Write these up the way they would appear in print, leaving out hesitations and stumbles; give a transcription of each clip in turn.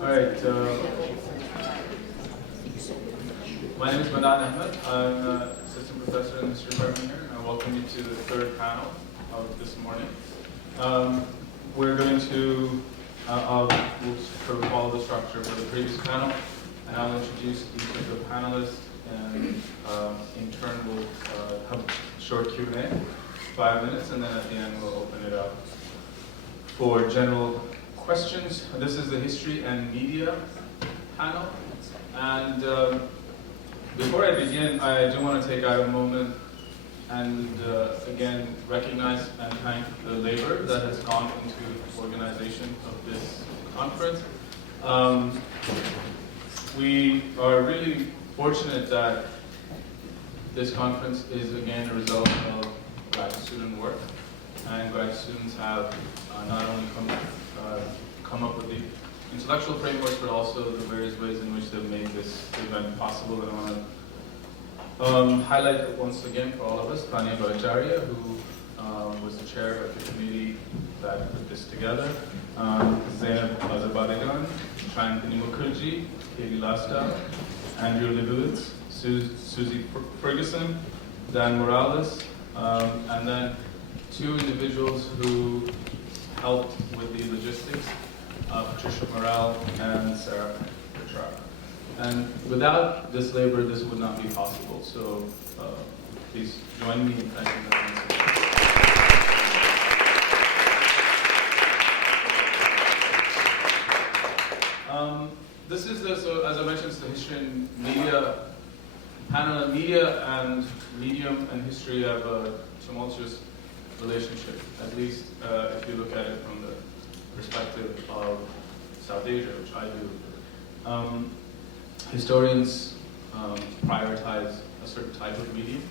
All right. My name is Manan Ahmed. I'm an assistant professor in the history department here, and I welcome you to the third panel of this morning. We're going to we'll sort of follow the structure for the previous panel, and I'll introduce each of the panelists, and in turn we'll have a short Q&A, 5 minutes, and then at the end we'll open it up for general questions. This is the history and media panel, and before I begin, I do want to take out a moment and again recognize and thank the labor that has gone into the organization of this conference. We are really fortunate that this conference is again a result of graduate student work, and graduate students have not only come up with the intellectual frameworks, but also the various ways in which they've made this event possible. And I want to highlight once again for all of us, Tanya Bhattacharya, who was the chair of the committee that put this together, Zainab Azerbaijan, Shantini Mukherjee, Katie Lastow, Andrew Lebowitz, Susie Ferguson, Dan Morales, and then two individuals who helped with the logistics, Patricia Morel and Sarah Petrarch. And without this labor, this would not be possible. So please join me in thanking them. This is the, so as I mentioned, it's the history and media panel. Media and medium and history have a tumultuous relationship, at least if you look at it from the perspective of South Asia, which I do. Historians prioritize a certain type of medium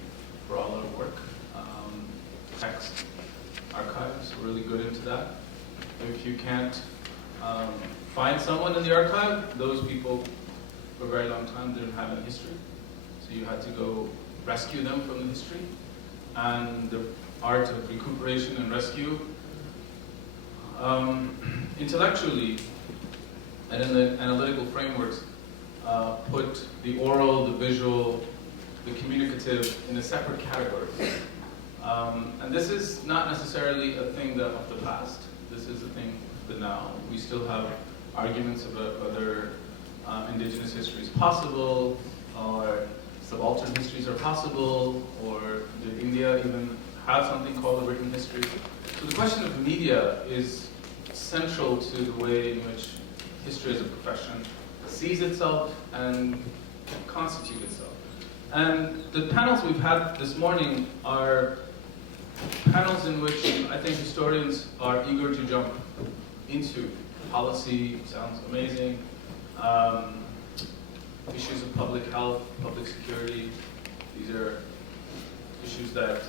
for all our work. Text, archives, we're really good into that. If you can't find someone in the archive, those people for a very long time didn't have any history. So you had to go rescue them from the history. And the art of recuperation and rescue, intellectually and in the analytical frameworks, put the oral, the visual, the communicative in a separate category. And this is not necessarily a thing of the past. This is a thing of the now. We still have arguments about whether indigenous history is possible, or subaltern histories are possible, or did India even have something called a written history? So the question of media is central to the way in which history as a profession sees itself and constitutes itself. And the panels we've had this morning are panels in which I think historians are eager to jump into. Policy sounds amazing. Issues of public health, public security, these are issues that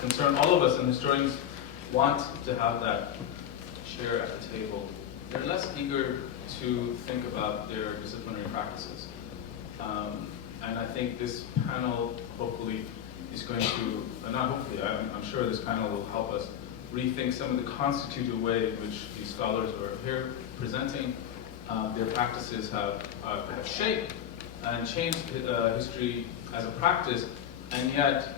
concern all of us, and historians want to have that chair at the table. They're less eager to think about their disciplinary practices. And I think this panel hopefully is going to, not hopefully, I'm sure this panel will help us rethink some of the constitutive way in which these scholars who are here presenting their practices have shaped and changed history as a practice, and yet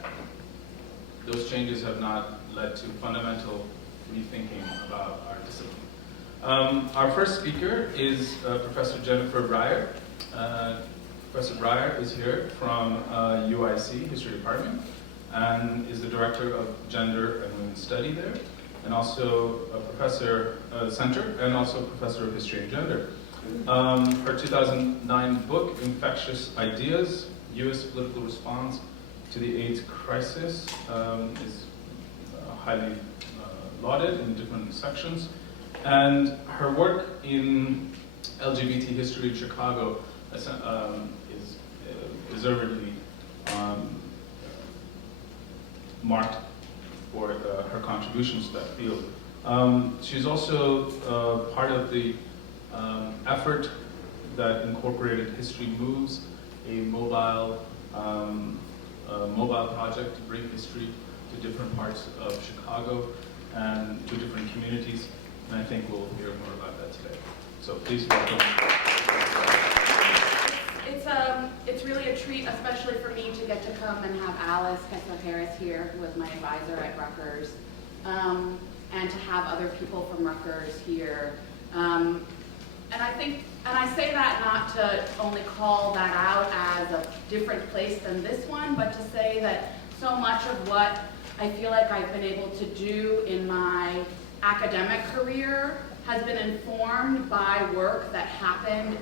those changes have not led to fundamental rethinking about our discipline. Our first speaker is Professor Jennifer Brier. Professor Breyer is here from UIC History Department and is the Director of Gender and Women's Study there, and also a professor center, and also a Professor of History and Gender. Her 2009 book, Infectious Ideas, U.S. Political Response to the AIDS Crisis, is highly lauded in different sections. And her work in LGBT history in Chicago is deservedly marked for her contributions to that field. She's also part of the effort that incorporated History Moves, a mobile project to bring history to different parts of Chicago and to different communities. And I think we'll hear more about that today. So please welcome. It's really a treat, especially for me, to get to come and have Alice Kessler-Harris here, who was my advisor at Rutgers, and to have other people from Rutgers here. And I say that not to only call that out as a different place than this one, but to say that so much of what I feel like I've been able to do in my academic career has been informed by work that happened,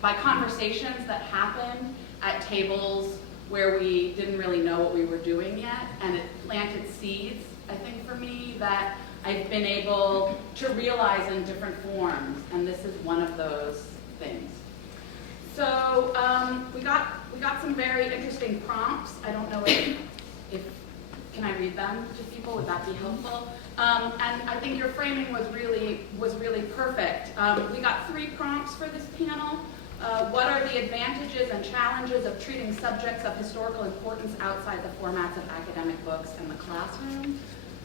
by conversations that happened at tables where we didn't really know what we were doing yet, and it planted seeds, I think, for me, that I've been able to realize in different forms, and this is one of those things. So we got some very interesting prompts. I don't know if can I read them to people? Would that be helpful? And I think your framing was really perfect. We got 3 prompts for this panel. What are the advantages and challenges of treating subjects of historical importance outside the formats of academic books and the classroom?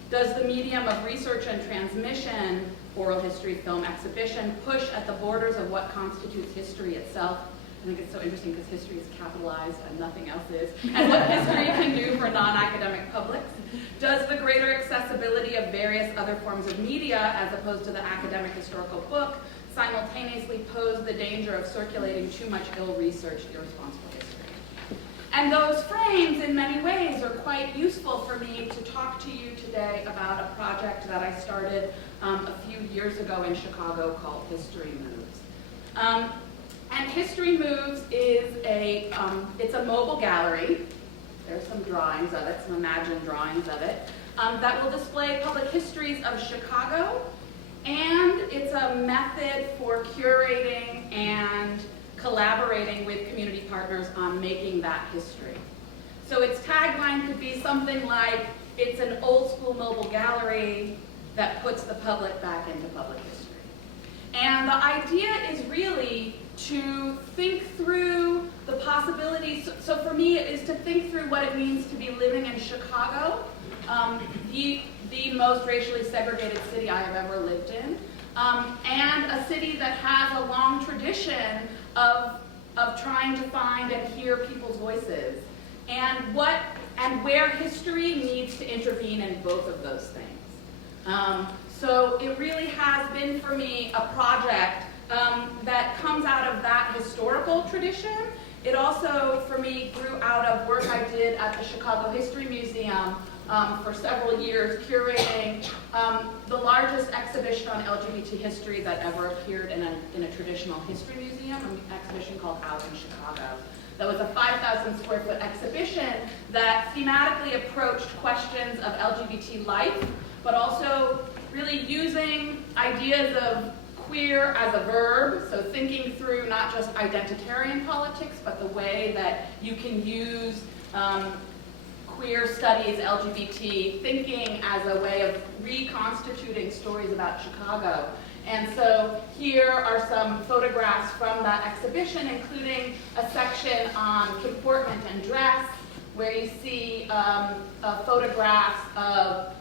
Does the medium of research and transmission, oral history, film, exhibition, push at the borders of what constitutes history itself? I think it's so interesting because history is capitalized and nothing else is, and what history can do for non-academic publics. Does the greater accessibility of various other forms of media, as opposed to the academic historical book, simultaneously pose the danger of circulating too much ill-researched, irresponsible history? And those frames, in many ways, are quite useful for me to talk to you today about a project that I started a few years ago in Chicago called History Moves. And History Moves is it's a mobile gallery. There's some drawings of it, some imagined drawings of it, that will display public histories of Chicago. And it's a method for curating and collaborating with community partners on making that history. So its tagline could be something like, it's an old school mobile gallery that puts the public back into public history. And the idea is really to think through the possibilities. So for me, it is to think through what it means to be living in Chicago, the most racially segregated city I have ever lived in, and a city that has a long tradition of trying to find and hear people's voices, and where history needs to intervene in both of those things. So it really has been for me a project that comes out of that historical tradition. It also, for me, grew out of work I did at the Chicago History Museum for several years, curating the largest exhibition on LGBT history that ever appeared in a traditional history museum, an exhibition called Out in Chicago. That was a 5,000 square foot exhibition that thematically approached questions of LGBT life, but also really using ideas of queer as a verb, so thinking through not just identitarian politics, but the way that you can use queer studies, LGBT thinking as a way of reconstituting stories about Chicago. And so here are some photographs from that exhibition, including a section on comportment and dress, where you see photographs of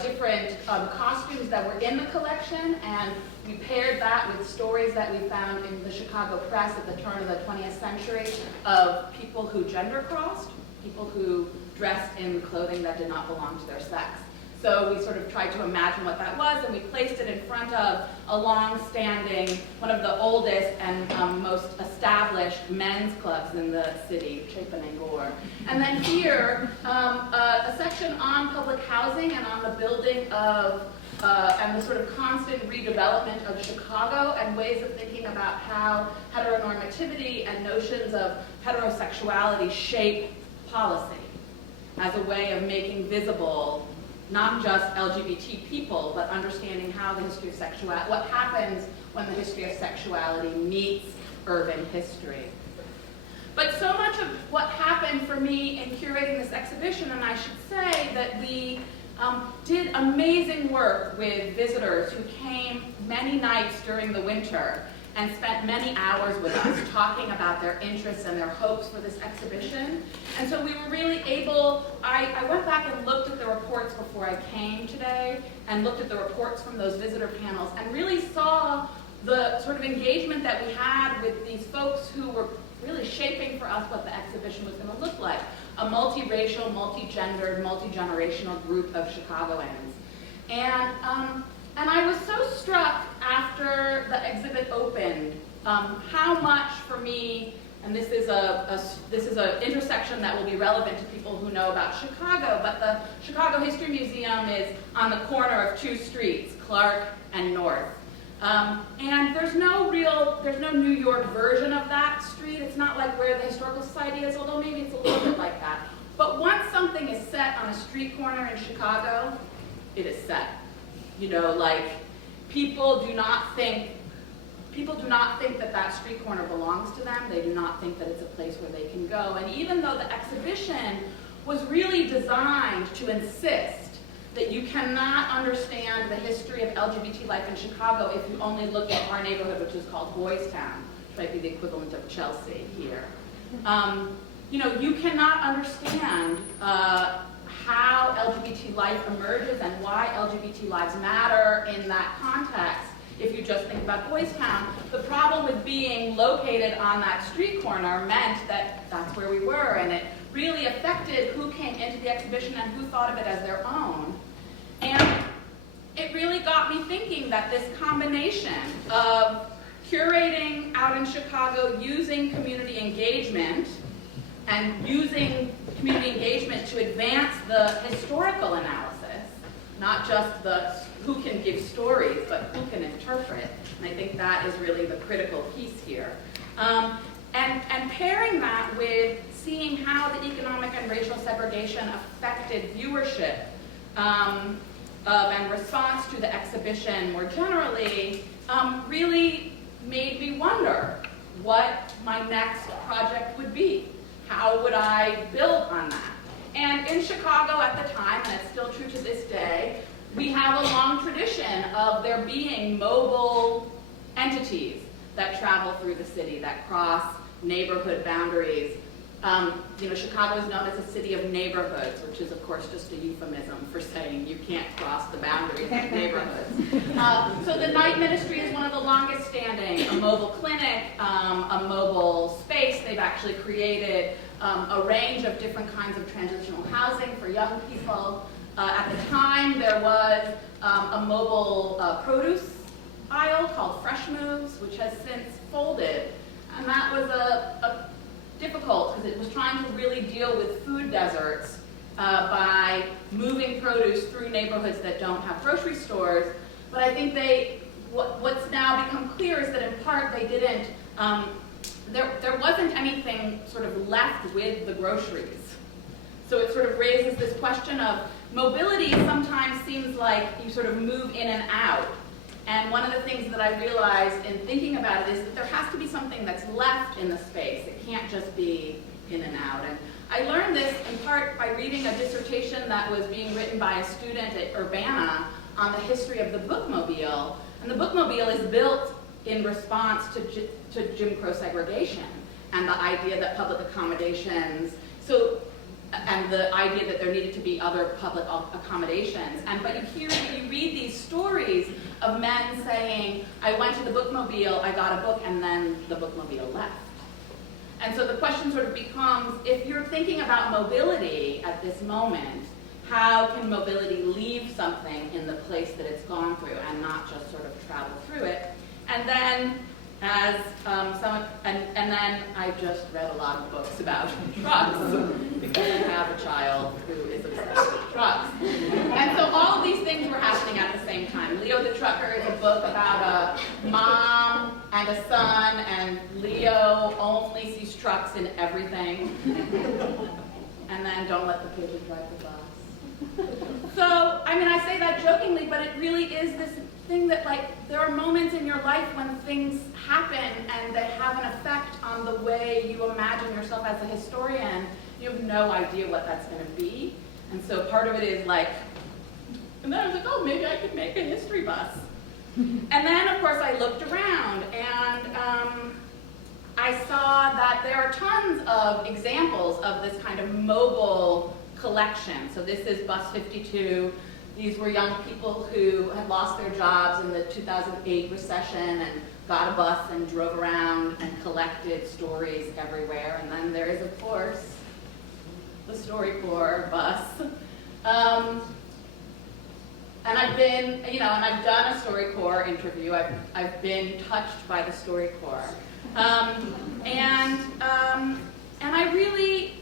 different costumes that were in the collection, and we paired that with stories that we found in the Chicago press at the turn of the 20th century of people who gender crossed, people who dressed in clothing that did not belong to their sex. So we sort of tried to imagine what that was, and we placed it in front of a long-standing, one of the oldest and most established men's clubs in the city, Chapin and Gore. And then here, a section on public housing and on the building of, and the sort of constant redevelopment of Chicago, and ways of thinking about how heteronormativity and notions of heterosexuality shape policy as a way of making visible not just LGBT people, but understanding how the history of sexuality, what happens when the history of sexuality meets urban history. But so much of what happened for me in curating this exhibition, and I should say that we did amazing work with visitors who came many nights during the winter and spent many hours with us talking about their interests and their hopes for this exhibition. And so we were really able, I went back and looked at the reports before I came today, and looked at the reports from those visitor panels, and really saw the sort of engagement that we had with these folks who were really shaping for us what the exhibition was going to look like. A multiracial, multi-gendered, multi-generational group of Chicagoans. And I was so struck after the exhibit opened, how much for me, and this is an intersection that will be relevant to people who know about Chicago, but the Chicago History Museum is on the corner of two streets, Clark and North. And there's no New York version of that street. It's not like where the Historical Society is, although maybe it's a little bit like that. But once something is set on a street corner in Chicago, it is set. You know, like, people do not think that that street corner belongs to them. They do not think that it's a place where they can go. And even though the exhibition was really designed to insist that you cannot understand the history of LGBT life in Chicago if you only look at our neighborhood, which is called Boys Town, which might be the equivalent of Chelsea here. You know, you cannot understand how LGBT life emerges and why LGBT lives matter in that context if you just think about Boys Town. The problem with being located on that street corner meant that that's where we were, and it really affected who came into the exhibition and who thought of it as their own. And it really got me thinking that this combination of curating out in Chicago, using community engagement, and using community engagement to advance the historical analysis, not just the who can give stories, but who can interpret. And I think that is really the critical piece here. And pairing that with seeing how the economic and racial segregation affected viewership and response to the exhibition more generally, really made me wonder what my next project would be. How would I build on that? And in Chicago at the time, and it's still true to this day, we have a long tradition of there being mobile entities that travel through the city, that cross neighborhood boundaries. You know, Chicago is known as a city of neighborhoods, which is, of course, just a euphemism for saying you can't cross the boundaries of neighborhoods. So the Night Ministry is one of the longest standing, a mobile clinic, a mobile space. They've actually created a range of different kinds of transitional housing for young people. At the time, there was a mobile produce aisle called Fresh Moves, which has since folded. And that was a difficult because it was trying to really deal with food deserts by moving produce through neighborhoods that don't have grocery stores. But I think what's now become clear is that in part they didn't, there wasn't anything sort of left with the groceries. So it sort of raises this question of mobility sometimes seems like you sort of move in and out. And one of the things that I realized in thinking about it is that there has to be something that's left in the space. It can't just be in and out. And I learned this in part by reading a dissertation that was being written by a student at Urbana on the history of the bookmobile. And the bookmobile is built in response to Jim Crow segregation and the idea that public accommodations, and the idea that there needed to be other public accommodations. But you read these stories of men saying, I went to the bookmobile, I got a book, and then the bookmobile left. And so the question sort of becomes, if you're thinking about mobility at this moment, how can mobility leave something in the place that it's gone through and not just sort of travel through it? And then and then I just read a lot of books about trucks because I have a child who is obsessed with trucks. And so all of these things were happening at the same time. Leo the Trucker is a book about a mom and a son, and Leo only sees trucks in everything. And then Don't Let the Pigeon Drive the Bus. So, I mean, I say that jokingly, but it really is this thing that, like, there are moments in your life when things happen and they have an effect on the way you imagine yourself as a historian. You have no idea what that's going to be. And so part of it is like, and then I was like, oh, maybe I could make a history bus. And then, of course, I looked around, and I saw that there are tons of examples of this kind of mobile collection. So this is Bus 52. These were young people who had lost their jobs in the 2008 recession and got a bus and drove around and collected stories everywhere. And then there is, of course, the StoryCorps bus. And I've been, and I've done a StoryCorps interview. I've been touched by the StoryCorps. And I really,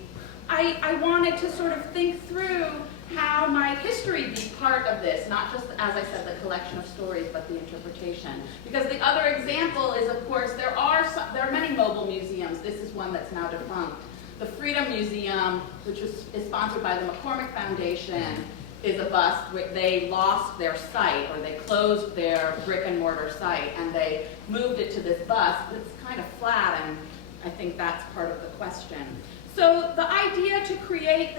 I wanted to sort of think through how might history be part of this, not just, as I said, the collection of stories, but the interpretation. Because the other example is, of course, there are many mobile museums. This is one that's now defunct. The Freedom Museum, which is sponsored by the McCormick Foundation, is a bus where they lost their site, or they closed their brick and mortar site, and they moved it to this bus. It's kind of flat, and I think that's part of the question. So the idea to create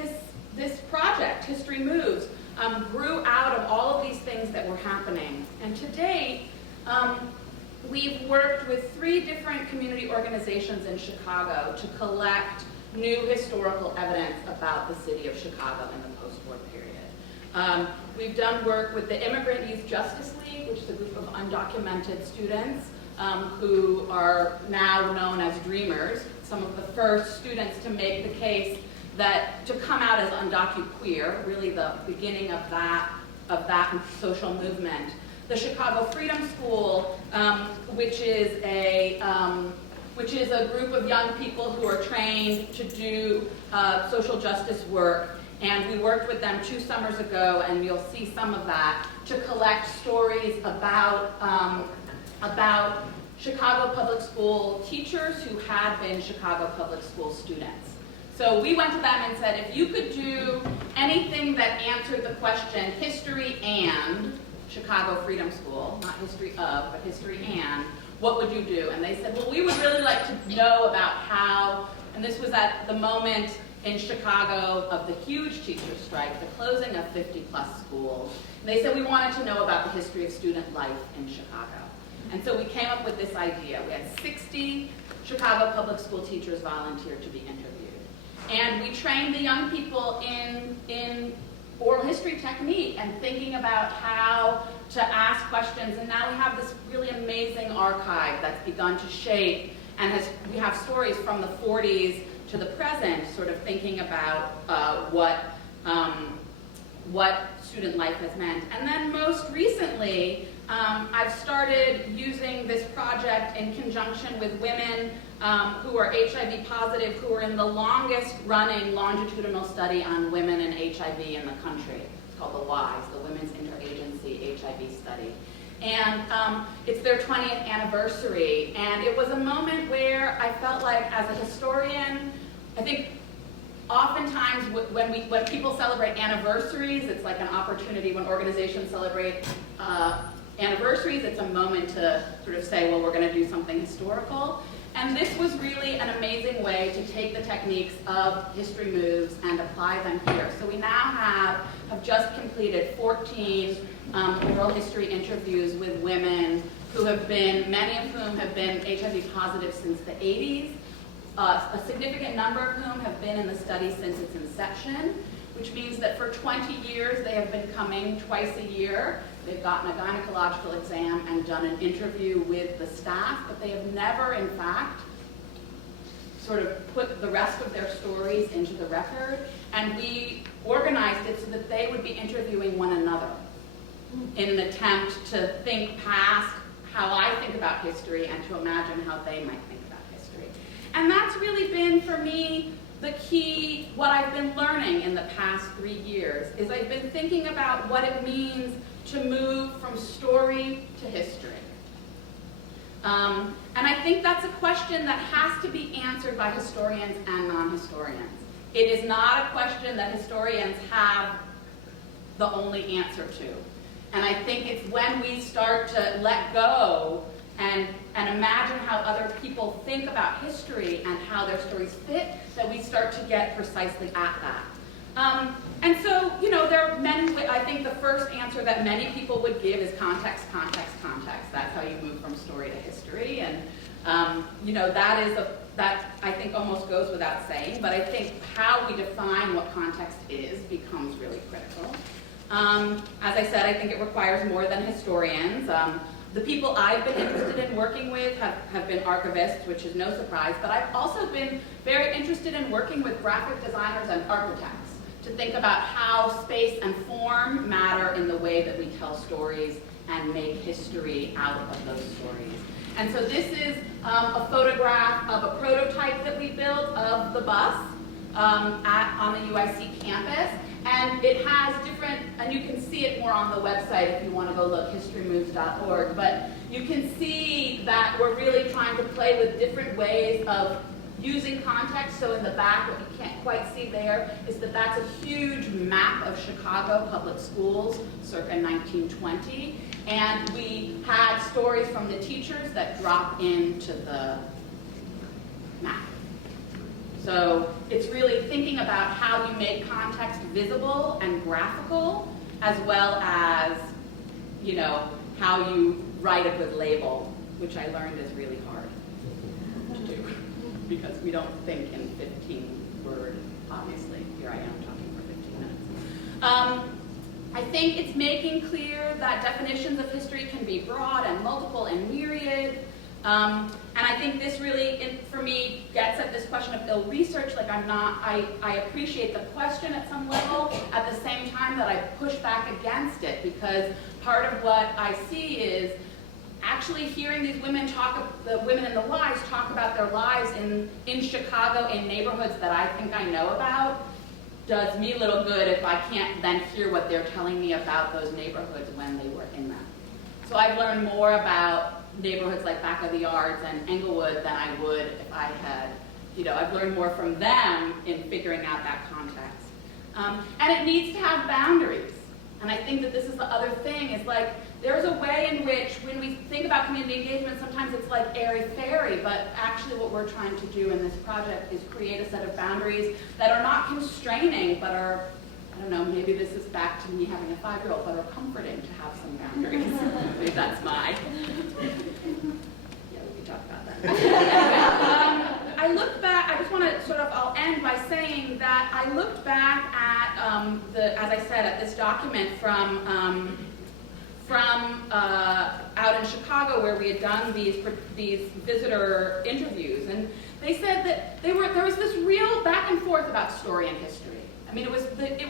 this project, History Moves, grew out of all of these things that were happening. And to date, we've worked with 3 different community organizations in Chicago to collect new historical evidence about the city of Chicago in the post-war period. We've done work with the Immigrant Youth Justice League, which is a group of undocumented students who are now known as Dreamers, some of the first students to make the case that to come out as undocuqueer, really the beginning of that social movement. The Chicago Freedom School, which is a group of young people who are trained to do social justice work. And we worked with them 2 summers ago, and you'll see some of that, to collect stories about Chicago public school teachers who had been Chicago public school students. So we went to them and said, if you could do anything that answered the question, history and Chicago Freedom School, not history of, but history and, what would you do? And they said, well, we would really like to know about how, and this was at the moment in Chicago of the huge teacher strike, the closing of 50-plus schools. And they said, we wanted to know about the history of student life in Chicago. And so we came up with this idea. We had 60 Chicago public school teachers volunteer to be interviewed. And we trained the young people in oral history technique and thinking about how to ask questions. And now we have this really amazing archive that's begun to shape, and we have stories from the 40s to the present, sort of thinking about what student life has meant. And then most recently, I've started using this project in conjunction with women who are HIV positive, who are in the longest running longitudinal study on women and HIV in the country. It's called the WISE, the Women's Interagency HIV Study. And it's their 20th anniversary. And it was a moment where I felt like, as a historian, I think oftentimes when people celebrate anniversaries, it's like an opportunity. When organizations celebrate anniversaries, it's a moment to sort of say, well, we're going to do something historical. And this was really an amazing way to take the techniques of History Moves and apply them here. So we now have just completed 14 oral history interviews with women who have been, many of whom have been HIV positive since the 80s. A significant number of whom have been in the study since its inception, which means that for 20 years they have been coming twice a year. They've gotten a gynecological exam and done an interview with the staff, but they have never, in fact, sort of put the rest of their stories into the record. And we organized it so that they would be interviewing one another in an attempt to think past how I think about history and to imagine how they might think about history. And that's really been, for me, the key, what I've been learning in the past 3 years, is I've been thinking about what it means to move from story to history. And I think that's a question that has to be answered by historians and non-historians. It is not a question that historians have the only answer to. And I think it's when we start to let go and imagine how other people think about history and how their stories fit that we start to get precisely at that. And so, you know, there are many, I think the first answer that many people would give is context, context, context. That's how you move from story to history. And, you know, that I think almost goes without saying, but I think how we define what context is becomes really critical. As I said, I think it requires more than historians. The people I've been interested in working with have been archivists, which is no surprise, but I've also been very interested in working with graphic designers and architects to think about how space and form matter in the way that we tell stories and make history out of those stories. And so this is a photograph of a prototype that we built of the bus on the UIC campus. And it has different, and you can see it more on the website if you want to go look, historymoves.org. But you can see that we're really trying to play with different ways of using context. So in the back, what you can't quite see there is that that's a huge map of Chicago public schools circa 1920. And we had stories from the teachers that drop into the map. So it's really thinking about how you make context visible and graphical, as well as, you know, how you write a good label, which I learned is really hard to do because we don't think in 15-word, obviously. Here I am talking for 15 minutes. I think it's making clear that definitions of history can be broad and multiple and myriad. And I think this really, for me, gets at this question of ill research. Like I appreciate the question at some level, at the same time that I push back against it, because part of what I see is actually hearing these women the women in the lives talk about their lives in Chicago, in neighborhoods that I think I know about, does me little good if I can't then hear what they're telling me about those neighborhoods when they were in them. So I've learned more about neighborhoods like Back of the Yards and Englewood than I would if I had, you know, I've learned more from them in figuring out that context. And it needs to have boundaries. And I think that this is the other thing, is like, there's a way in which when we think about community engagement, sometimes it's like airy-fairy, but actually what we're trying to do in this project is create a set of boundaries that are not constraining, but are, I don't know, maybe this is back to me having a 5-year-old, but are comforting to have some boundaries. Maybe that's my, yeah, we can talk about that. I look back, I just want to sort of, I'll end by saying that I looked back at, as I said, at this document from out in Chicago, where we had done these visitor interviews, and they said that there was this real back and forth about story and history. I mean, it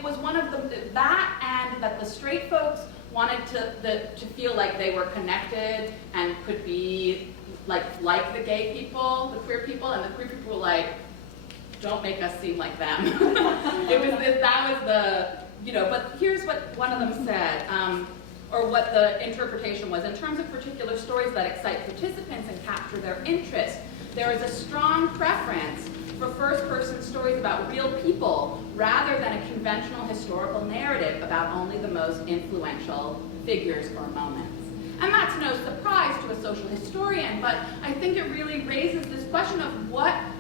was one of that, and that the straight folks wanted to feel like they were connected and could be like the gay people, the queer people, and the queer people were like, don't make us seem like them. That was the, you know, but here's what one of them said, or what the interpretation was. In terms of particular stories that excite participants and capture their interest, there is a strong preference for first-person stories about real people rather than a conventional historical narrative about only the most influential figures or moments. And that's no surprise to a social historian, but I think it really raises this question of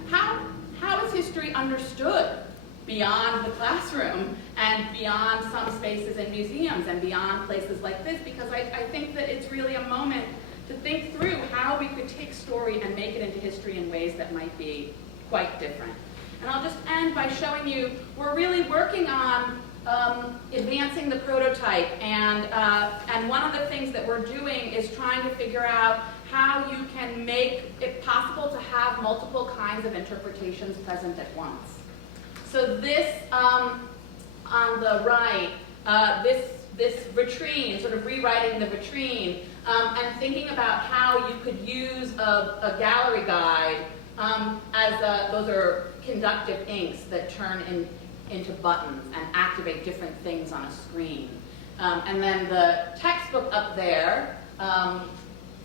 how is history understood beyond the classroom and beyond some spaces in museums and beyond places like this, because I think that it's really a moment to think through how we could take story and make it into history in ways that might be quite different. And I'll just end by showing you, we're really working on advancing the prototype, and one of the things that we're doing is trying to figure out how you can make it possible to have multiple kinds of interpretations present at once. So this, on the right, this vitrine, sort of rewriting the vitrine, and thinking about how you could use a gallery guide as those are conductive inks that turn into buttons and activate different things on a screen. And then the textbook up there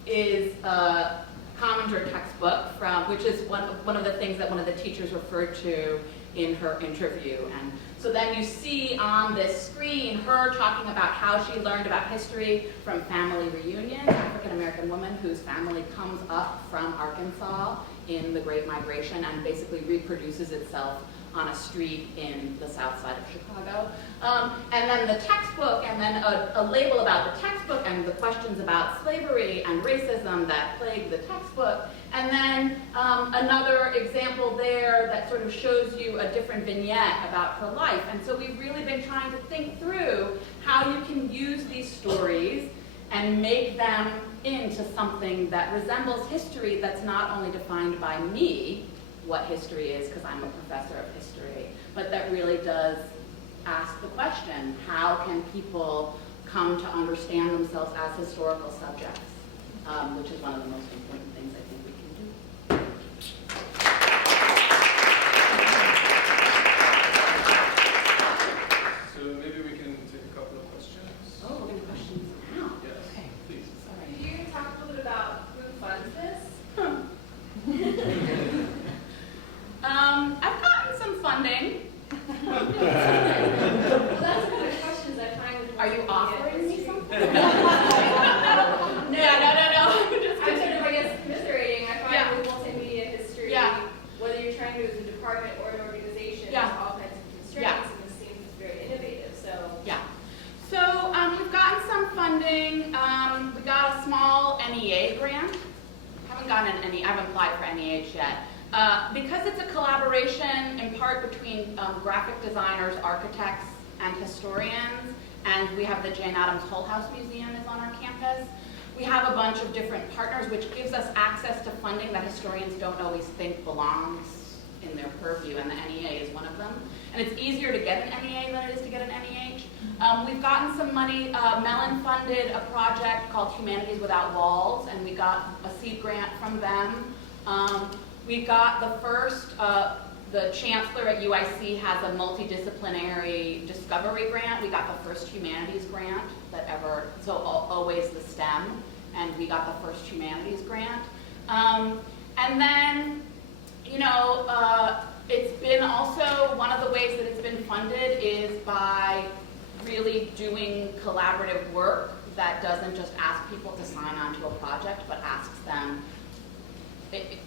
is a Commander textbook, which is one of the things that one of the teachers referred to in her interview. And so then you see on this screen her talking about how she learned about history from family reunions, African American African woman whose family comes up from Arkansas in the Great Migration and basically reproduces itself on a street in the south side of Chicago. And then the textbook, and then a label about the textbook and the questions about slavery and racism that plague the textbook. And then another example there that sort of shows you a different vignette about her life. And so we've really been trying to think through how you can use these stories and make them into something that resembles history that's not only defined by me, what history is, because I'm a professor of history, but that really does ask the question, how can people come to understand themselves as historical subjects, which is one of the most important things I think we can do. So maybe we can take a couple of questions. Oh, we're going to questions now. Yes, Okay. please. Sorry. Could you talk a little bit about who funds this? I've gotten some funding. Well, that's one of the questions I find with Are you Wikipedia offering me history. something? No. Just I'm kidding. sort of, I guess, commiserating. I find Yeah. with multimedia history, Yeah. whether you're trying to do it as a department or an organization, Yeah. there's all kinds of constraints, and this seems very innovative. So, Yeah. So we've gotten some funding. We got a small NEA grant. Haven't gotten an NEA. I haven't applied for NEH yet. Because it's a collaboration in part between graphic designers, architects, and historians, and we have the Jane Addams Hull House Museum is on our campus. We have a bunch of different partners, which gives us access to funding that historians don't always think belongs in their purview, and the NEA is one of them. And it's easier to get an NEA than it is to get an NEH. We've gotten some money. Mellon funded a project called Humanities Without Walls, and we got a seed grant from them. We got the first, the chancellor at UIC has a multidisciplinary discovery grant. We got the first humanities grant that ever, so always the STEM, and we got the first humanities grant. And then, you know, it's been also, one of the ways that it's been funded is by really doing collaborative work that doesn't just ask people to sign on to a project, but asks them, it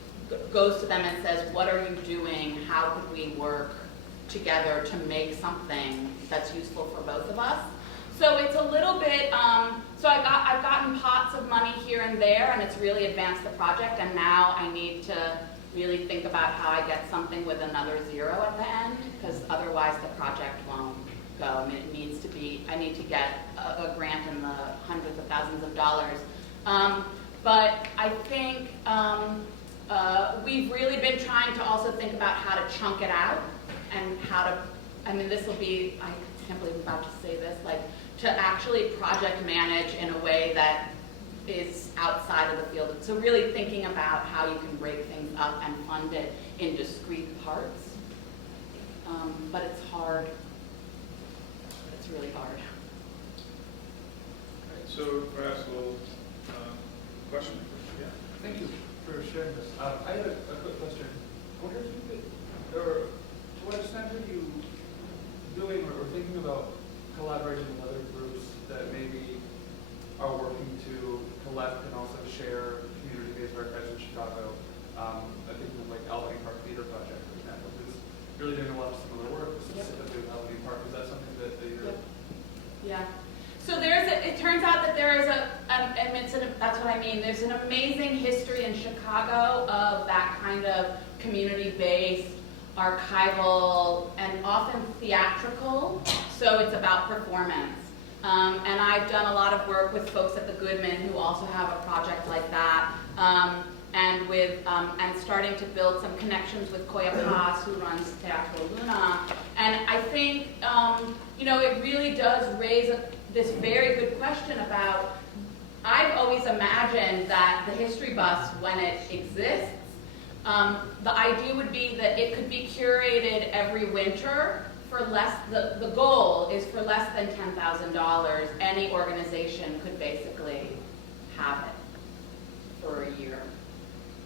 goes to them and says, what are you doing? How could we work together to make something that's useful for both of us? So it's a little bit, so I've gotten pots of money here and there, and it's really advanced the project, and now I need to really think about how I get something with another zero at the end, because otherwise the project won't go. I mean, it needs to be, I need to get a grant in the hundreds of thousands of dollars. But I think we've really been trying to also think about how to chunk it out and how to, I mean, this will be, I can't believe I'm about to say this, like to actually project manage in a way that is outside of the field. So really thinking about how you can break things up and fund it in discrete parts. But it's hard. It's really hard. Okay, so perhaps we'll, question? Yeah. Thank you for sharing this. I had a quick question. I wonder if you could, or to what extent are you doing or thinking about collaborating with other groups that maybe are working to collect and also share community-based archives in Chicago? I'm thinking of like Albany Park Theater Project, for example, who's really doing a lot of similar work, specifically with Albany Park. Is that something that you're... Yeah. So there's a, it turns out that there is that's what I mean, there's an amazing history in Chicago of that kind of community-based, archival, and often theatrical, so it's about performance. And I've done a lot of work with folks at the Goodman who also have a project like that, and with and starting to build some connections with Koya Paz, who runs Teatro Luna. And I think you know, it really does raise this very good question about, I've always imagined that the history bus, when it exists, the idea would be that it could be curated every winter for less, the goal is for less than $10,000, any organization could basically have it for a year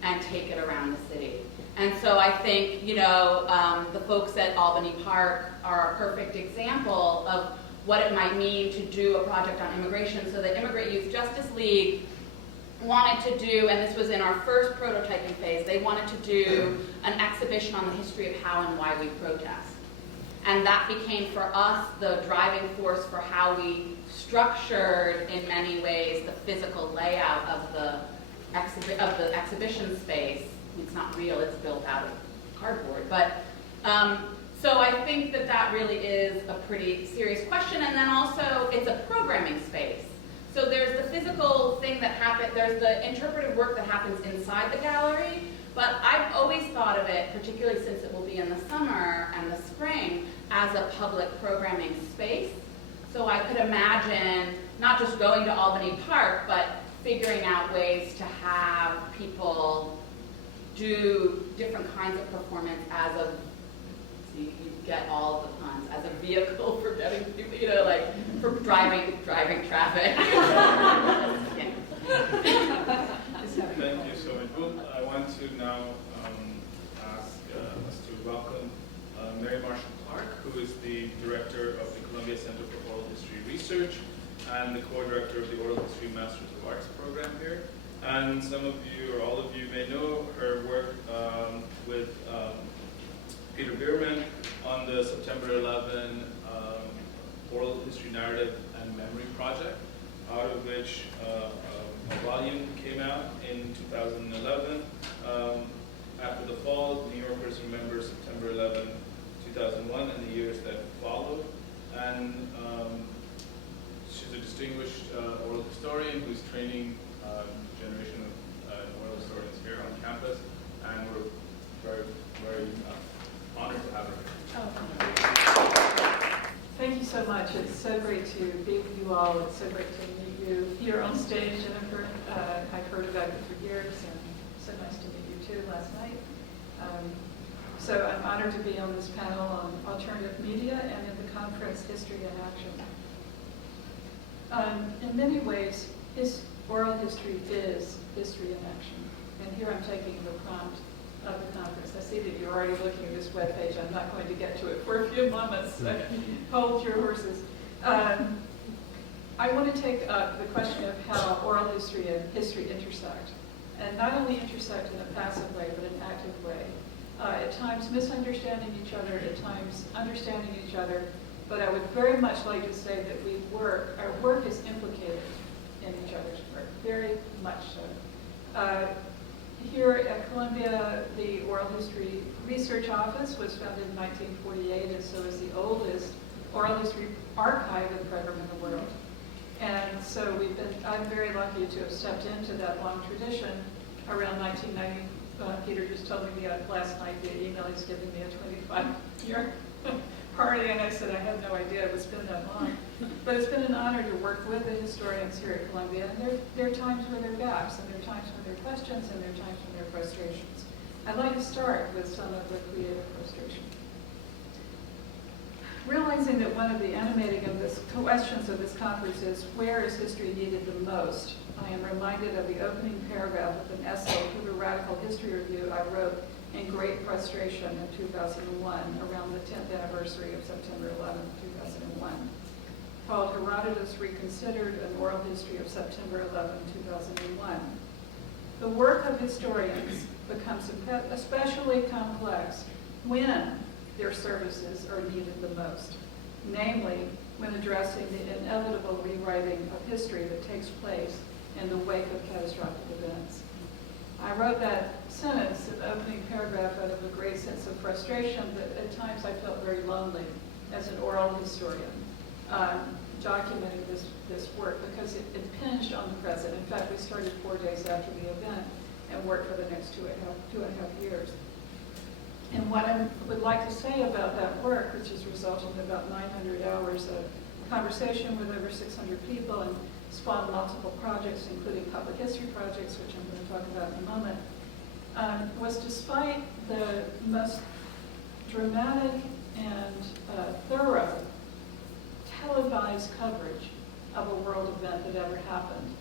and take it around the city. And so I think, you know, the folks at Albany Park are a perfect example of what it might mean to do a project on immigration. So the Immigrant Youth Justice League wanted to do, and this was in our first prototyping phase, they wanted to do an exhibition on the history of how and why we protest. And that became for us the driving force for how we structured, in many ways, the physical layout of the exhibition space. It's not real, it's built out of cardboard. But so I think that that really is a pretty serious question. And then also, it's a programming space. So there's the physical thing that happens, there's the interpretive work that happens inside the gallery, but I've always thought of it, particularly since it will be in the summer and the spring, as a public programming space. So I could imagine not just going to Albany Park, but figuring out ways to have people do different kinds of performance as a, see, you get all of the puns, as a vehicle for getting people, you know, like for driving traffic. Thank you so much. Well, I want to now ask us to welcome Mary Marshall-Clark, who is the director of the Columbia Center for Oral History Research and the co-director of the Oral History Masters of Arts program here. And some of you, or all of you, may know her work with Peter Bierman on the September 11 Oral History Narrative and Memory Project, out of which a volume came out in 2011. After the fall, New Yorkers remember September 11, 2001 and the years that followed. And she's a distinguished oral historian who's training a generation of oral historians here on campus, and we're very, very honored to have her here. Thank you so much. It's so great to be with you all. It's so great to meet you here on stage, Jennifer. I've heard about you for years, and so nice to meet you too last night. So I'm honored to be on this panel on alternative media and in the conference History in Action. In many ways, oral history is history in action. And here I'm taking the prompt of the conference. I see that you're already looking at this webpage. I'm not going to get to it for a few moments, so hold your horses. I want to take up the question of how oral history and history intersect. And not only intersect in a passive way, but an active way. At times misunderstanding each other, at times understanding each other. But I would very much like to say that our work is implicated in each other's work, very much so. Here at Columbia, the Oral History Research Office was founded in 1948, and so is the oldest oral history archive and program in the world. And so I'm very lucky to have stepped into that long tradition. Around 1990, Peter just told me last night via email he's giving me a 25-year party, and I said I had no idea it was been that long. But it's been an honor to work with the historians here at Columbia, and there are times where there are gaps, and there are times when there are questions, and there are times when there are frustrations. I'd like to start with some of the creative frustration. Realizing that one of the animating of this questions of this conference is, where is history needed the most? I am reminded of the opening paragraph of an essay for the Radical History Review I wrote in great frustration in 2001, around the 10th anniversary of September 11, 2001, called Herodotus Reconsidered, an Oral History of September 11, 2001. The work of historians becomes especially complex when their services are needed the most, namely when addressing the inevitable rewriting of history that takes place in the wake of catastrophic events. I wrote that sentence in the opening paragraph out of a great sense of frustration, but at times I felt very lonely as an oral historian documenting this work because it impinged on the present. In fact, we started 4 days after the event and worked for the next two and a half years. And what I would like to say about that work, which has resulted in about 900 hours of conversation with over 600 people and spawned multiple projects, including public history projects, which I'm going to talk about in a moment, was despite the most dramatic and thorough televised coverage of a world event that ever happened,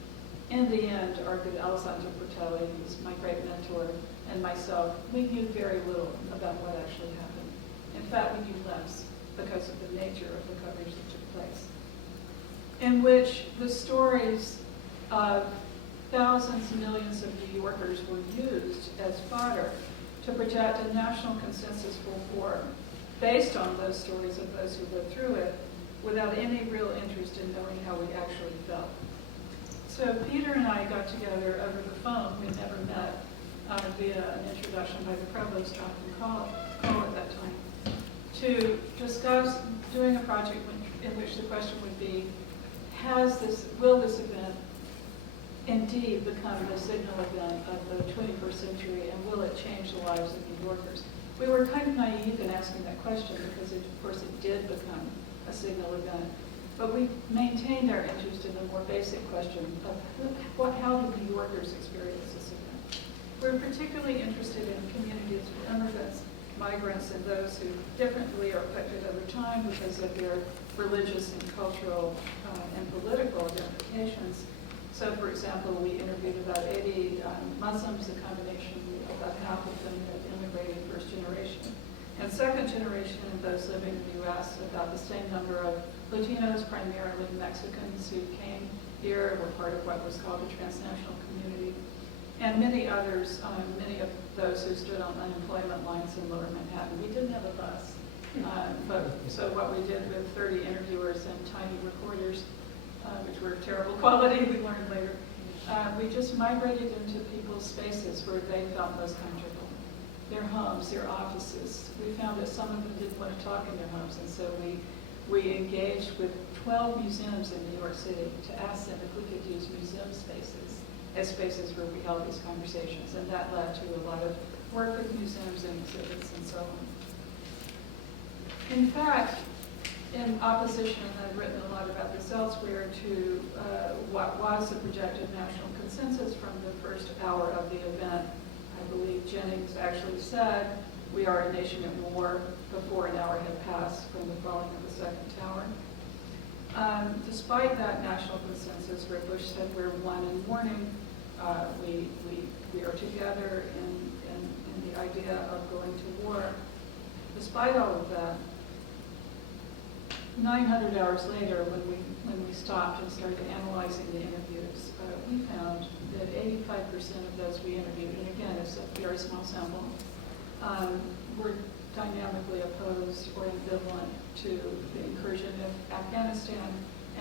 in the end, argued Alessandro Portelli, who's my great mentor, and myself, we knew very little about what actually happened. In fact, we knew less because of the nature of the coverage that took place, in which the stories of thousands, millions of New Yorkers were used as fodder to project a national consensus for war based on those stories of those who lived through it without any real interest in knowing how we actually felt. So Peter and I got together over the phone. We never met via an introduction by the provost, Jonathan Call at that time, to discuss doing a project in which the question would be, will this event indeed become the signal event of the 21st century, and will it change the lives of New Yorkers? We were kind of naive in asking that question because, of course, it did become a signal event. But we maintained our interest in the more basic question of how do New Yorkers experience this event. We're particularly interested in communities of immigrants, migrants, and those who differently are affected over time because of their religious and cultural and political identifications. So, for example, we interviewed about 80 Muslims, a combination of about half of them had immigrated first generation. And second generation of those living in the U.S., about the same number of Latinos, primarily Mexicans, who came here, were part of what was called the transnational community, and many others, many of those who stood on unemployment lines in Lower Manhattan. We didn't have a bus, so what we did with 30 interviewers and tiny recorders, which were terrible quality, we learned later, we just migrated into people's spaces where they felt most comfortable. Their homes, their offices. We found that some of them didn't want to talk in their homes, and so we engaged with 12 museums in New York City to ask them if we could use museum spaces as spaces where we held these conversations, and that led to a lot of work with museums and exhibits and so on. In fact, in opposition, and I've written a lot about this elsewhere, to what was the projected national consensus from the first hour of the event, I believe Jennings actually said, we are a nation at war before an hour had passed from the falling of the second tower. Despite that national consensus where Bush said we're one in mourning, we are together in the idea of going to war. Despite all of that, 900 hours later, when we stopped and started analyzing the interviews, we found that 85% of those we interviewed, and again, it's a very small sample, were dynamically opposed or ambivalent to the incursion of Afghanistan,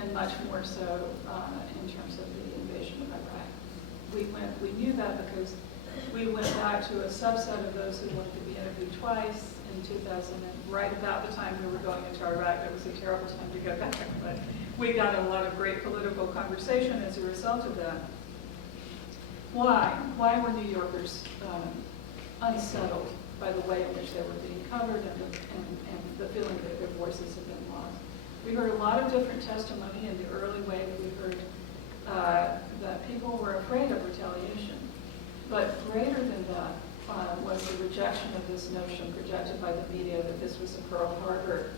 and much more so in terms of the invasion of Iraq. We knew that because we went back to a subset of those who wanted to be interviewed twice in 2000, and right about the time we were going into Iraq. It was a terrible time to go back, but we got a lot of great political conversation as a result of that. Why? Why were New Yorkers unsettled by the way in which they were being covered and the feeling that their voices had been lost? We heard a lot of different testimony in the early wave. We heard that people were afraid of retaliation. But greater than that was the rejection of this notion projected by the media that this was a Pearl Harbor.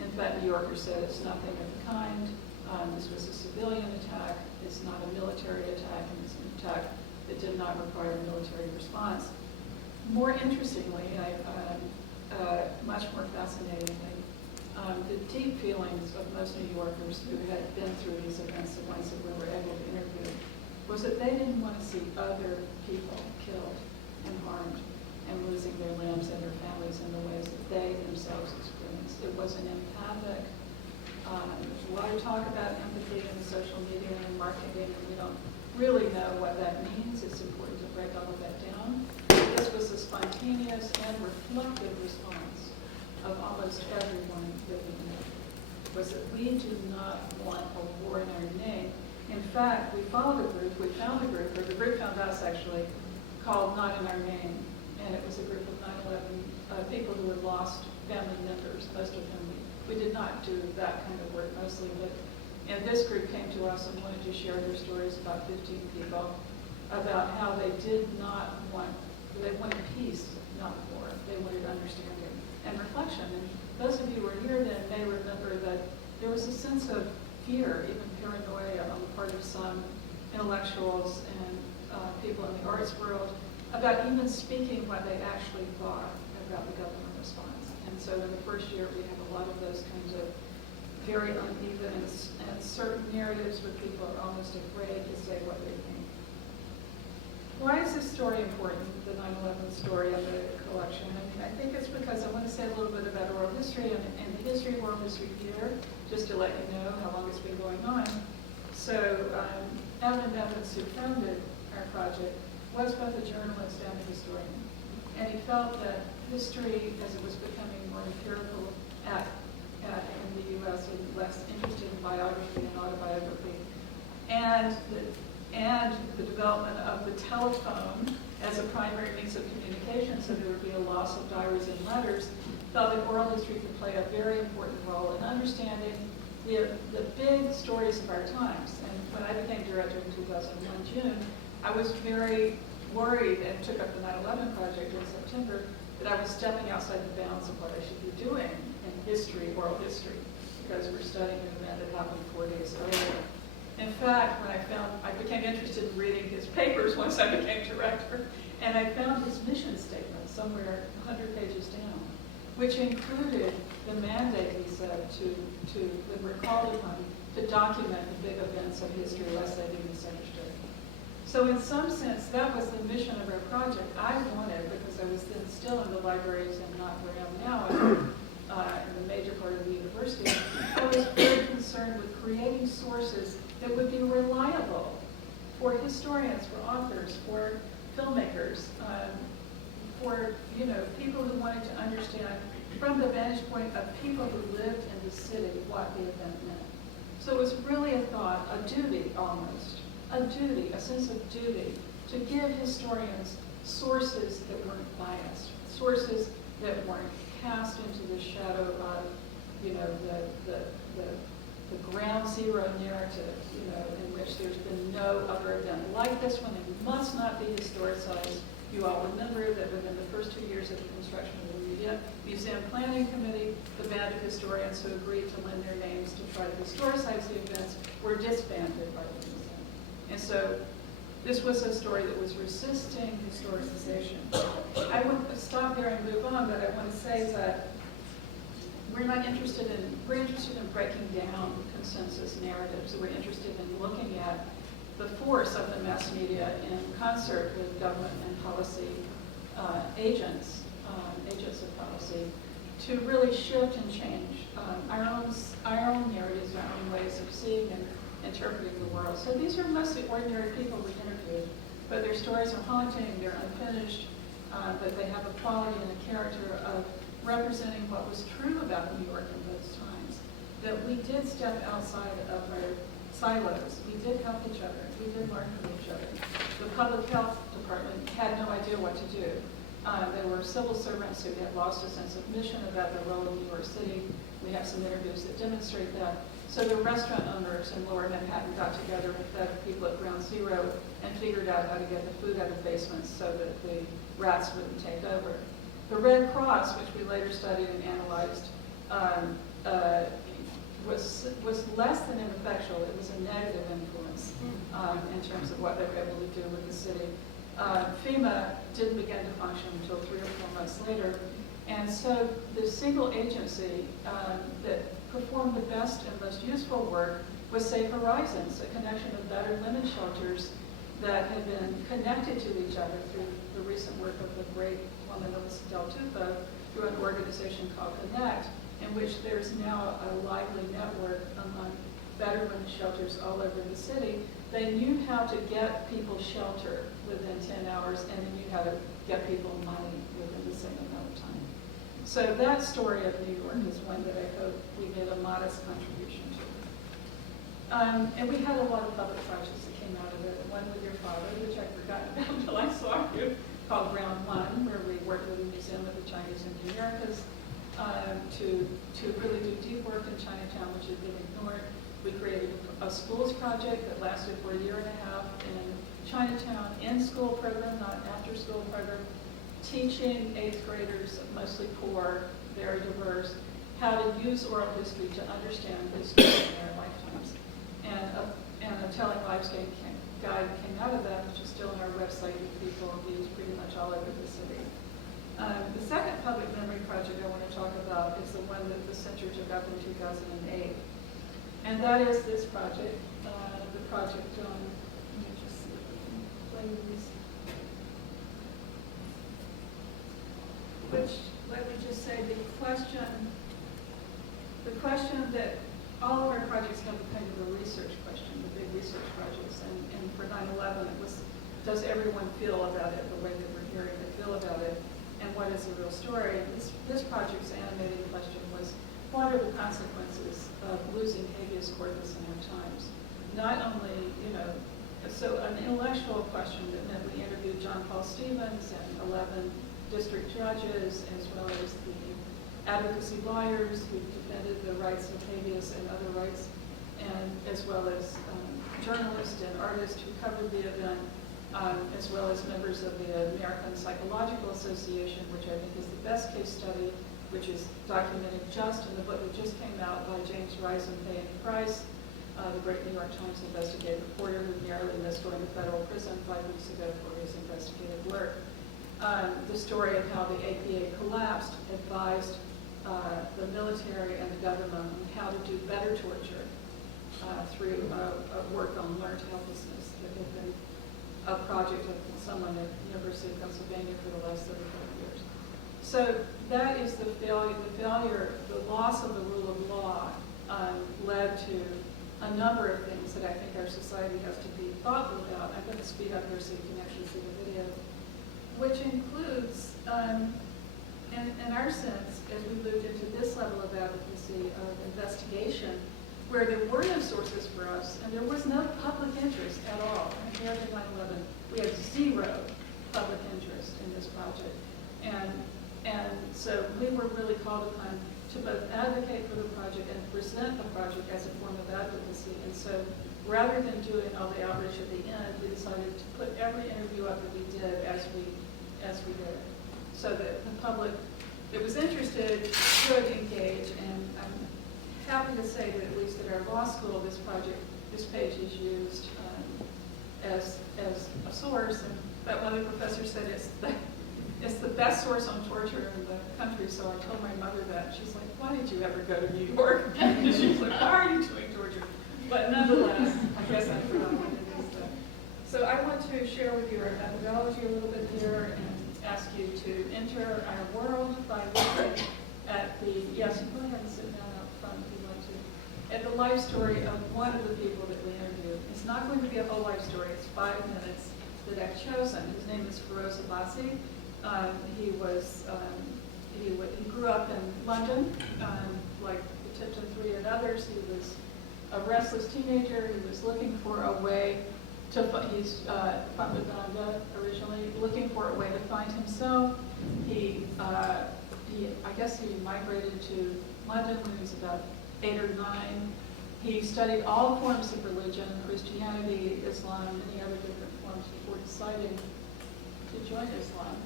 In fact, New Yorkers said it's nothing of the kind. This was a civilian attack. It's not a military attack, and it's an attack that did not require a military response. More interestingly, much more fascinatingly, the deep feelings of most New Yorkers who had been through these events, the ones that we were able to interview, was that they didn't want to see other people killed and harmed and losing their limbs and their families in the ways that they themselves experienced. It was an empathic, there's a lot of talk about empathy in social media and marketing, and we don't really know what that means. It's important to break all of that down. This was a spontaneous and reflective response of almost everyone living in it, was that we do not want a war in our name. In fact, we followed a group, we found a group, or the group found us actually, called Not in Our Name. And it was a group of 9/11 people who had lost family members, most of them. We did not do that kind of work mostly, but and this group came to us and wanted to share their stories, about 15 people, about how they did not want, they wanted peace, not war. They wanted understanding and reflection. And those of you who are here then may remember that there was a sense of fear, even paranoia on the part of some intellectuals and people in the arts world about even speaking what they actually thought about the government response. And so in the first year, we have a lot of those kinds of very uneven and certain narratives where people are almost afraid to say what they think. story important, the 9/11 story of the collection? I mean, I think it's because I want to say a little bit about oral history and the history of oral history here, just to let you know how long it's been going on. So Manan Ahmed, who founded our project, was both a journalist and a historian. And he felt that history, as it was becoming more empirical in the U.S. and less interested in biography and autobiography, and the development of the telephone as a primary means of communication, so there would be a loss of diaries and letters, felt that oral history could play a very important role in understanding the big stories of our times. And when I became director in 2001 June, I was very worried and took up the 9/11 project in September that I was stepping outside the bounds of what I should be doing in history, oral history, because we're studying an event that happened 4 days earlier. In fact, when I became interested in reading his papers once I became director, and I found his mission statement somewhere 100 pages down, which included the mandate, he said, when we're called upon to document the big events of history lest they be misunderstood. So in some sense, that was the mission of our project. I wanted, because I was then still in the libraries and not where I am now, in the major part of the university, I was very concerned with creating sources that would be reliable for historians, for authors, for filmmakers, for people who wanted to understand from the vantage point of people who lived in the city what the event meant. So it was really a thought, a duty almost, a sense of duty to give historians sources that weren't biased, sources that weren't cast into the shadow of, the ground zero narrative, in which there's been no other event like this one. It must not be historicized. You all remember that within the first 2 years of the construction of the Museum Planning Committee, the band of historians who agreed to lend their names to try to historicize the events were disbanded by the museum. And so this was a story that was resisting historicization. I want to stop there and move on, but I want to say that we're interested in breaking down consensus narratives. We're interested in looking at the force of the mass media in concert with government and policy agents of policy to really shift and change our own narratives, our own ways of seeing and interpreting the world. So these are mostly ordinary people we interviewed, but their stories are haunting, they're unfinished, but they have a quality and a character of representing what was true about New York in those times, that we did step outside of our silos. We did help each other. We did learn from each other. The public health department had no idea what to do. There were civil servants who had lost a sense of mission about their role in New York City. We have some interviews that demonstrate that. So the restaurant owners in Lower Manhattan got together and fed people at Ground Zero and figured out how to get the food out of basements so that the rats wouldn't take over. The Red Cross, which we later studied and analyzed, was less than ineffectual. It was a negative influence in terms of what they were able to do with the city. FEMA didn't begin to function until 3 or 4 months later. And so the single agency that performed the best and most useful work was Safe Horizons, a connection of battered women's shelters that had been connected to each other through the recent work of the great woman Elisa Del Tufo through an organization called Connect, in which there's now a lively network among battered women's shelters all over the city. They knew how to get people shelter within 10 hours, and they knew how to get people money within the same amount of time. So that story of New York is one that I hope we made a modest contribution to. And we had a lot of public projects that came out of it. One with your father, which I forgot about until I saw you, called Round One, where we worked with the Museum of the Chinese and the Americas to really do deep work in Chinatown, which had been ignored. We created a schools project that lasted for 1.5 years in Chinatown, in-school program, not after-school program, teaching 8th graders, mostly poor, very diverse, how to use oral history to understand history in their lifetimes. And a Telling Lives guide came out of that, which is still on our website with people used pretty much all over the city. The second public memory project I want to talk about is the one that the center took up in 2008. And that is this project, the project on, let me just see if I can play these. which, let me just say, the question that all of our projects have a kind of a research question, the big research projects, and for 9/11 it was, does everyone feel about it the way that we're hearing they feel about it, and what is the real story? And this project's animating question was, what are the consequences of losing habeas corpus in our times? Not only, so an intellectual question that meant we interviewed John Paul Stevens and 11 district judges, as well as the advocacy lawyers who defended the rights of habeas and other rights, and as well as journalists and artists who covered the event, as well as members of the American Psychological Association, which I think is the best case study, which is documented just in the book that just came out by James Rice and Payne Price, the great New York Times investigative reporter who narrowly missed going to federal prison 5 weeks ago for his investigative work. The story of how the APA collapsed advised the military and the government on how to do better torture through work on learned helplessness that had been a project of someone at the University of Pennsylvania for the last 35 years. So that is the failure, the loss of the rule of law led to a number of things that I think our society has to be thoughtful about. I'm going to speed up here so you can actually see the video, which includes, in our sense, as we moved into this level of advocacy, of investigation, where there were no sources for us and there was no public interest at all. Compared to 9/11, we had zero public interest in this project. And so we were really called upon to both advocate for the project and present the project as a form of advocacy. And so rather than doing all the outreach at the end, we decided to put every interview up that we did as we did it, so that the public that was interested could engage. And I'm happy to say that at least at our law school, this page is used as a source. But one of the professors said it's the best source on torture in the country. So I told my mother that. She's like, why did you ever go to New York? And she's like, why are you doing torture? But nonetheless, I guess I forgot what it is. So I want to share with you our methodology a little bit here and ask you to enter our world by looking at yes, you go ahead and sit down out front if you'd like to, at the life story of one of the people that we interviewed. It's not going to be a whole life story. It's 5 minutes that I've chosen. His name is Feroz Abbasi. He grew up in London, like the Tipton 3 and others. He was a restless teenager. He was looking for a way to, he's from Uganda originally, looking for a way to find himself. I guess he migrated to London when he was about 8 or 9. He studied all forms of religion, Christianity, Islam, many other different forms before deciding to join Islam.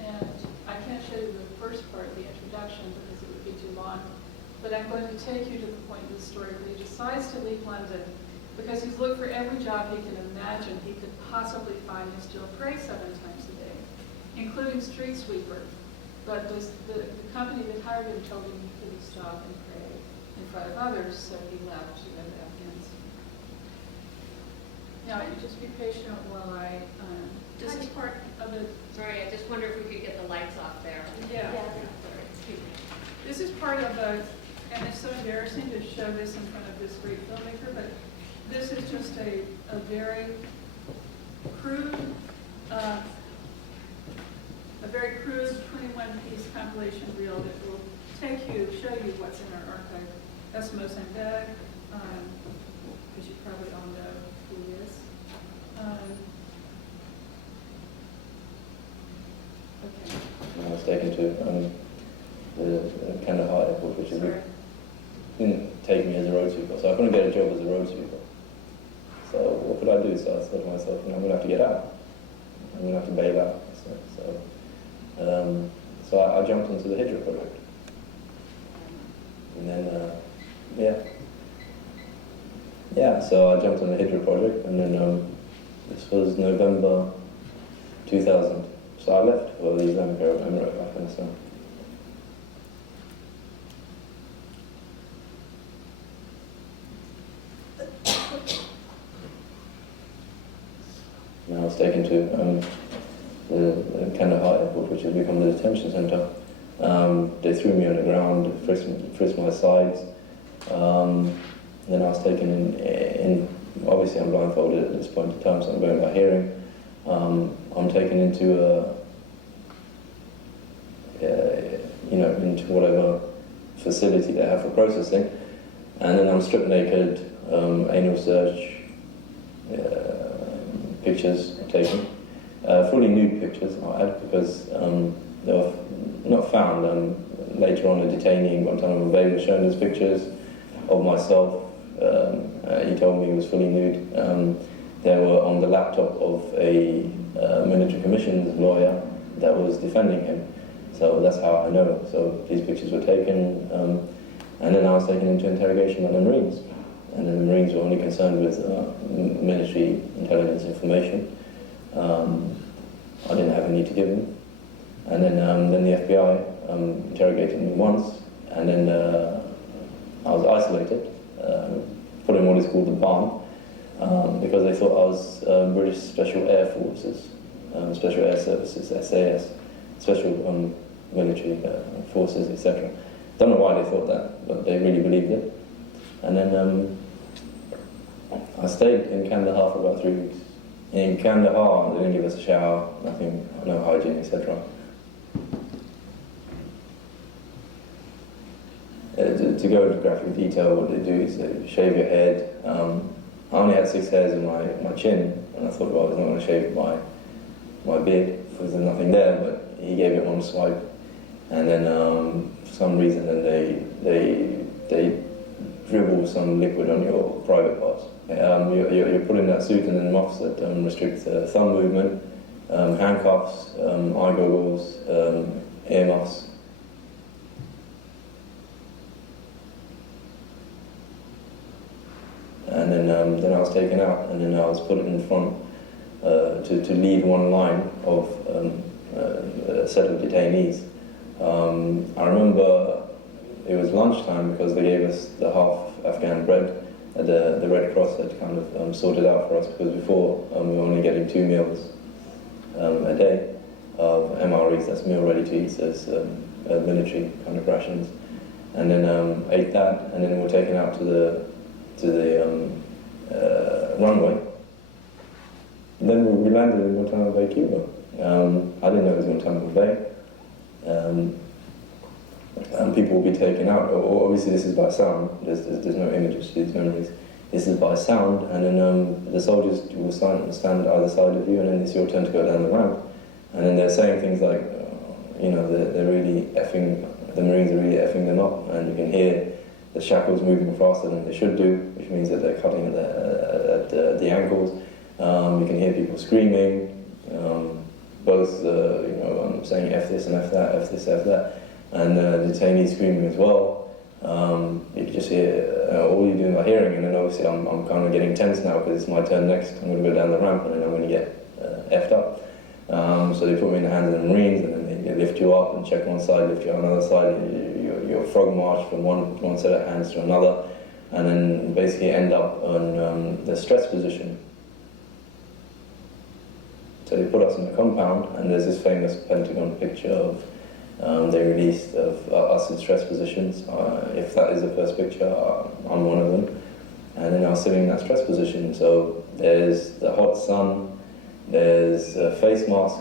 And I can't show you the first part, the introduction, because it would be too long. But I'm going to take you to the point of the story where he decides to leave London because he's looked for every job he can imagine he could possibly find. He still prays 7 times a day, including street sweeper. But the company that hired him told him he couldn't stop and pray in front of others, so he left to go to Afghanistan. Now, you just be patient while I This is part of it. Sorry, I just wonder if we could get the lights off there. Yeah. Sorry, excuse me. This is part of and it's so embarrassing to show this in front of this great filmmaker, but this is just a very crude, 21-piece compilation reel that will show you what's in our archive. That's Mozambique, because you probably all know who he is. Okay. I was taken to the Kandahar airport, which didn't take me as a road sweeper, so I couldn't get a job as a road sweeper. So what could I do? So I said to myself, I'm going to have to get out. I'm going to have to bail out. So I jumped into the Hydra project. And then, so I jumped on the Hydra project, and then this was November 2000. So I left for the Islamic Arab Emirate of Afghanistan. And I was taken to the Kandahar airport, which has become the detention center. They threw me on the ground, frisked my sides. Then I was taken in, obviously I'm blindfolded at this point in time, so I'm going by hearing. I'm taken into into whatever facility they have for processing, and then I'm stripped naked, anal search, pictures taken, fully nude pictures, I'll add, because they were not found. Later on, a detainee in Guantanamo Bay was shown his pictures of myself. He told me he was fully nude. They were on the laptop of a military commissions lawyer that was defending him. So that's how I know. So these pictures were taken, and then I was taken into interrogation by the Marines. And then the Marines were only concerned with military intelligence information. I didn't have any to give them. And then the FBI interrogated me once, and then I was isolated, put in what is called the barn, because they thought I was British Special Air Forces, Special Air Services, SAS, Special Military Forces, etc. Don't know why they thought that, but they really believed it. And then I stayed in Kandahar for about 3 weeks. In Kandahar, they didn't give us a shower, nothing, no hygiene, etc. To go into graphic detail, what they do is they shave your head. I only had 6 hairs in my chin, and I thought, well, I was not going to shave my beard because there's nothing there, but he gave it one swipe. And then for some reason, then they dribble some liquid on your private parts. You're put in that suit and then muffs that restrict thumb movement, handcuffs, eye goggles, earmuffs. And then I was taken out, and then I was put in front to lead one line of a set of detainees. I remember it was lunchtime because they gave us the half Afghan bread that the Red Cross had kind of sorted out for us, because before we were only getting 2 meals a day of MREs, that's meal ready to eat, so it's military kind of rations. And then ate that, and then we were taken out to the runway. And then we landed in Guantanamo Bay, Cuba. I didn't know it was Guantanamo Bay. And people will be taken out. Obviously, this is by sound. There's no images to these memories. This is by sound, and then the soldiers will stand either side of you, and then it's your turn to go down the ramp. And then they're saying things like, they're really effing, the Marines are really effing them up, and you can hear the shackles moving faster than they should do, which means that they're cutting at the ankles. You can hear people screaming, both saying F this and F that, F this, F that, and the detainees screaming as well. You can just hear all you're doing by hearing, and then obviously I'm kind of getting tense now because it's my turn next. I'm going to go down the ramp, and then I'm going to get effed up. So they put me in the hands of the Marines, and then they lift you up and check one side, lift you on another side. You're frog march from one set of hands to another, and then basically end up on the stress position. So they put us in the compound, and there's this famous Pentagon picture of they released of us in stress positions. If that is the first picture, I'm one of them. And then I was sitting in that stress position. So there's the hot sun, there's a face mask,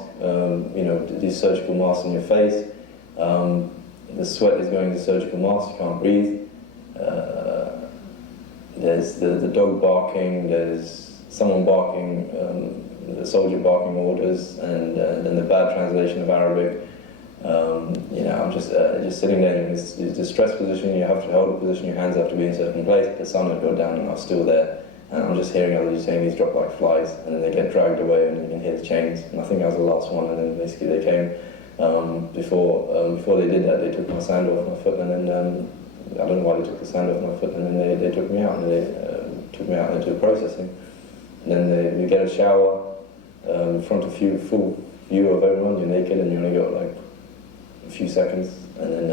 these surgical masks on your face. The sweat is going to surgical mask, you can't breathe. There's the dog barking, there's someone barking, the soldier barking orders, and then the bad translation of Arabic. I'm just sitting there in this stress position. You have to hold a position, your hands have to be in a certain place. The sun would go down, and I was still there. And I'm just hearing other detainees drop like flies, and then they get dragged away, and you can hear the chains. And I think I was the last one, and then basically they came. Before they did that, they took my sandal off my foot, and then I don't know why they took the sandal off my foot, and then they took me out, and they took me out into processing. And then you get a shower in front of full view of everyone. You're naked, and you only got like a few seconds, and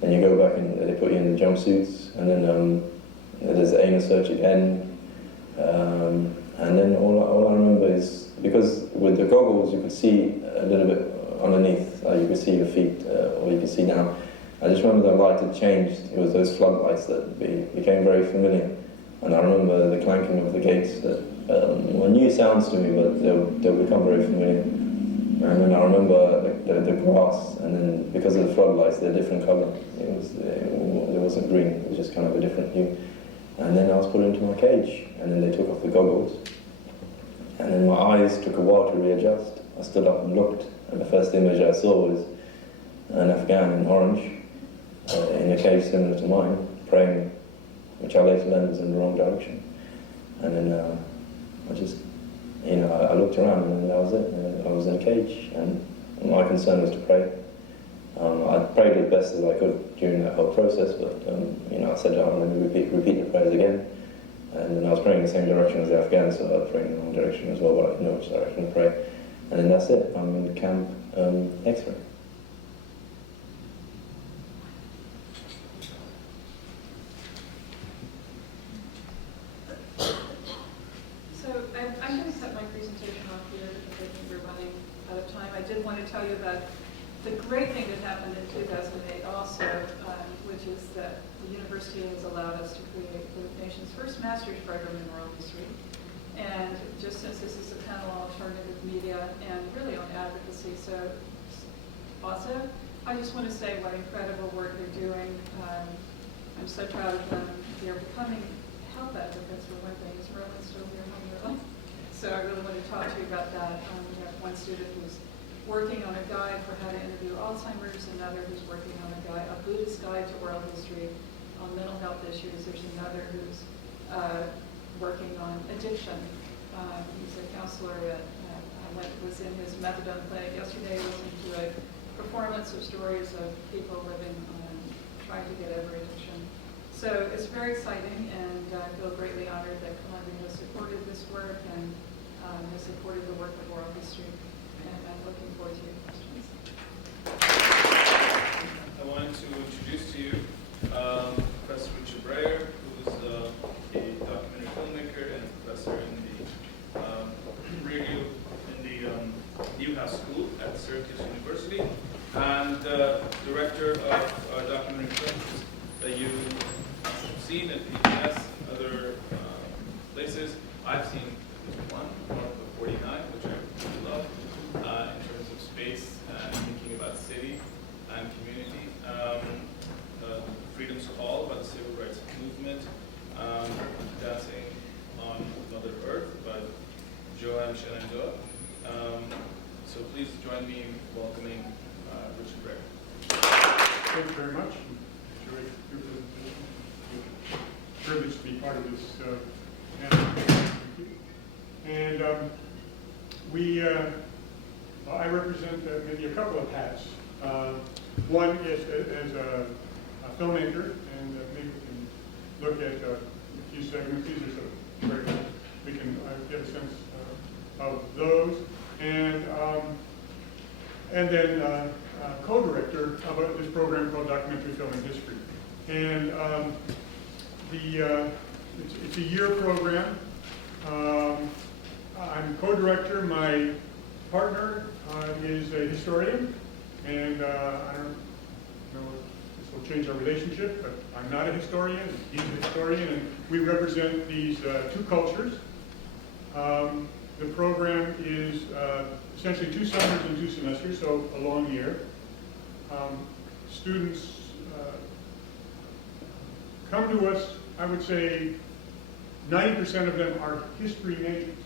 then you go back and they put you in the jumpsuits, and then there's the anal search again. And then all I remember is, because with the goggles you could see a little bit underneath, you could see your feet, or you could see down. I just remember the light had changed. It was those floodlights that became very familiar. And I remember the clanking of the gates that were new sounds to me, but they'll become very familiar. And then I remember the grass, and then because of the floodlights, they're different color. It wasn't green, it was just kind of a different hue. And then I was put into my cage, and then they took off the goggles. And then my eyes took a while to readjust. I stood up and looked, and the first image I saw was an Afghan in orange, in a cage similar to mine, praying, which I later learned was in the wrong direction. And then I just, I looked around, and that was it. I was in a cage, and my concern was to pray. I prayed as best as I could during that whole process, but I said, let me repeat the prayers again. And then I was praying in the same direction as the Afghans, so I was praying in the wrong direction as well, but I didn't know which direction to pray. And then that's it. I'm in Camp X-ray. So I'm going to cut my presentation off here because I think we're running out of time. I did want to tell you that the great thing that happened in 2008 also, which is that the university has allowed us to create the nation's first master's program in world history. And just since this is a panel on alternative media and really on advocacy, so also, I just want to say what incredible work they're doing. I'm so proud of them. They're becoming health advocates for one thing. Is Merlin still here? So I really want to talk to you about that. We have one student who's working on a guide for how to interview Alzheimer's, another who's working on a Buddhist guide to oral history on mental health issues. There's another who's working on addiction. He's a counselor was in his methadone clinic yesterday, listening to a performance of stories of people living trying to get over addiction. So it's very exciting, and I feel greatly honored that Columbia has supported this work and has supported the work of oral history. And I'm looking forward to your questions. I wanted to introduce to you Professor Richard Breyer, who's a documentary filmmaker and professor in the radio in the Newhouse School at Syracuse University, and director of documentary films that you've seen at PBS and other places. I've seen one, North of 49, which I really love, in terms of space and thinking about city and community. Freedom's Call about the civil rights movement, Dancing on Mother Earth by Joanne Shenandoah. So please join me in welcoming Richard Breyer. Thank you very much. Enjoyed your presentation. Privileged to be part of this panel. And I represent maybe a couple of hats. One is as a filmmaker, and maybe we can look at a few segments. These are sort of very good. We can get a sense of those. And then co-director of this program called Documentary Film and History. And it's a year program. I'm co-director. My partner is a historian, and I don't know if this will change our relationship, but I'm not a historian. He's a historian, and we represent these two cultures. The program is essentially 2 summers and 2 semesters, so a long year. Students come to us, I would say 90% of them are history majors.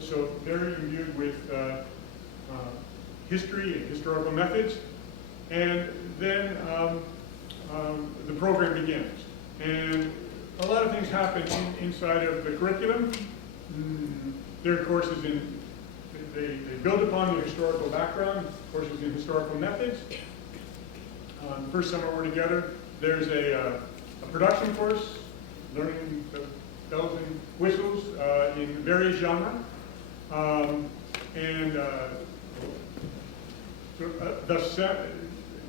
So they're imbued with history and historical methods. And then the program begins. And a lot of things happen inside of the curriculum. There are courses they build upon their historical background, courses in historical methods. The first summer we're together, there's a production course, learning the bells and whistles in various genres.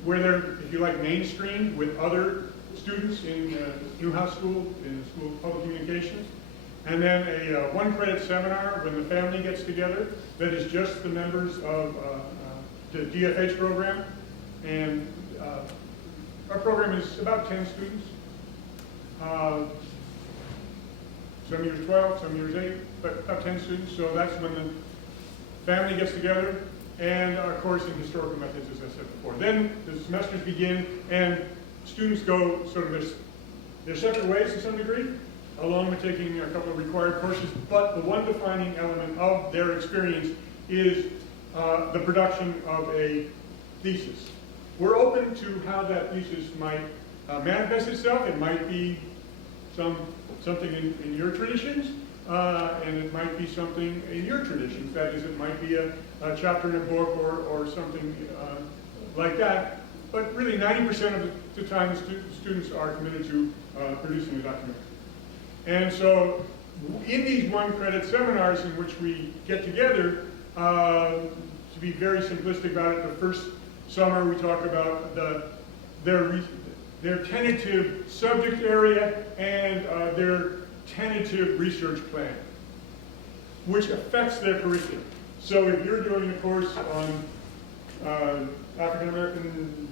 Where they're, if you like, mainstreamed with other students in Newhouse School, in the School of Public Communications. And then a 1-credit seminar when the family gets together that is just the members of DFH program, and our program is about 10 students. Some years 12, some years 8, but about 10 students. So that's when the family gets together, and our course in historical methods, as I said before. Then the semesters begin, and students go sort of their separate ways to some degree, along with taking a couple of required courses. But the one defining element of their experience is the production of a thesis. We're open to how that thesis might manifest itself. It might be something in your traditions, and it might be something in your traditions. That is, it might be a chapter in a book or something like that. But really, 90% of the time, students are committed to producing a documentary. And so, in these one-credit seminars in which we get together, to be very simplistic about it, the first summer we talk about their tentative subject area and their tentative research plan, which affects their curriculum. So if you're doing a course on African American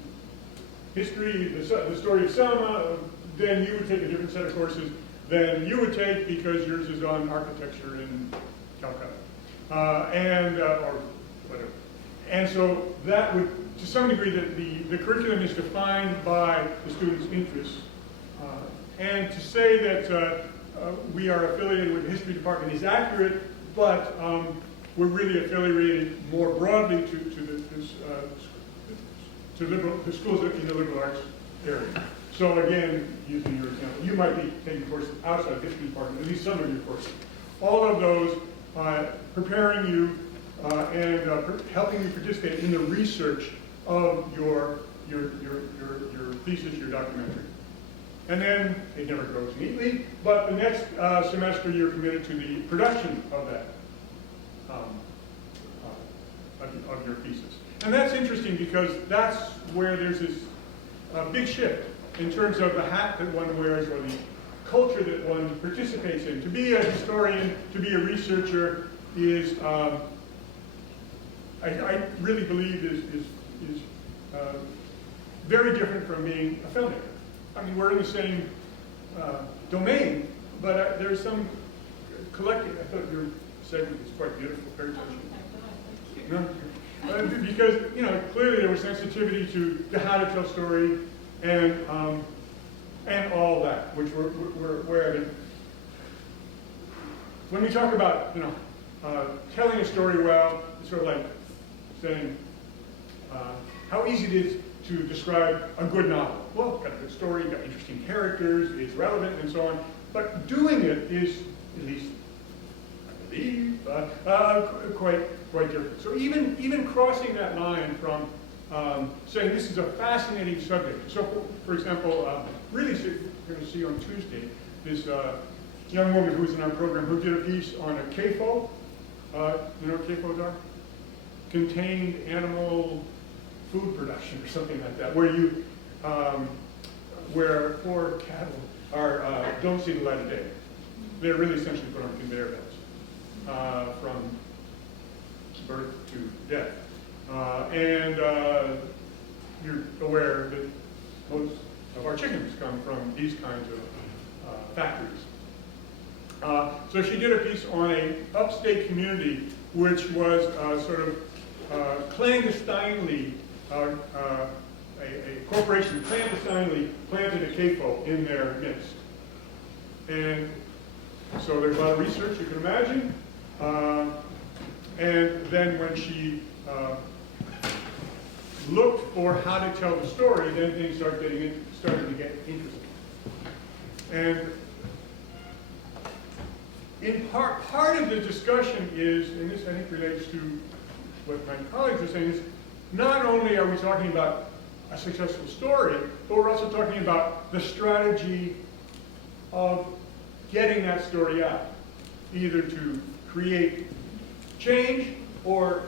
history, the story of Selma, then you would take a different set of courses than you would take because yours is on architecture in Calcutta, or whatever. And so that would, to some degree, the curriculum is defined by the student's interests. And to say that we are affiliated with the history department is accurate, but we're really affiliated more broadly to the schools in the liberal arts area. So again, using your example, you might be taking courses outside the history department, at least some of your courses. All of those preparing you and helping you participate in the research of your thesis, your documentary. And then it never goes neatly, but the next semester you're committed to the production of that, of your thesis. And that's interesting because that's where there's this big shift in terms of the hat that one wears or the culture that one participates in. To be a historian, to be a researcher is, I really believe is very different from being a filmmaker. I mean, we're in the same domain, but there's some collective. I thought your segment was quite beautiful. Very touching. No? Because clearly there was sensitivity to how to tell story and all that, which we're aware of. When we talk about telling a story well, it's sort of like saying how easy it is to describe a good novel. Well, it's got a good story, got interesting characters, it's relevant, and so on. But doing it is, at least I believe, quite different. So even crossing that line from saying this is a fascinating subject. So, for example, really, we're going to see on Tuesday this young woman who was in our program who did a piece on a CAFO. You know what CAFOs are? Contained animal food production or something like that, where you where poor cattle don't see the light of day. They're really essentially put on conveyor belts from birth to death. And you're aware that most of our chickens come from these kinds of factories. So she did a piece on a upstate community which was sort of clandestinely, a corporation clandestinely planted a CAFO in their midst. And so there's a lot of research, you can imagine. And then when she looked for how to tell the story, then things started to get interesting. And in part of the discussion is, and this I think relates to what my colleagues are saying, is not only are we talking about a successful story, but we're also talking about the strategy of getting that story out, either to create change, or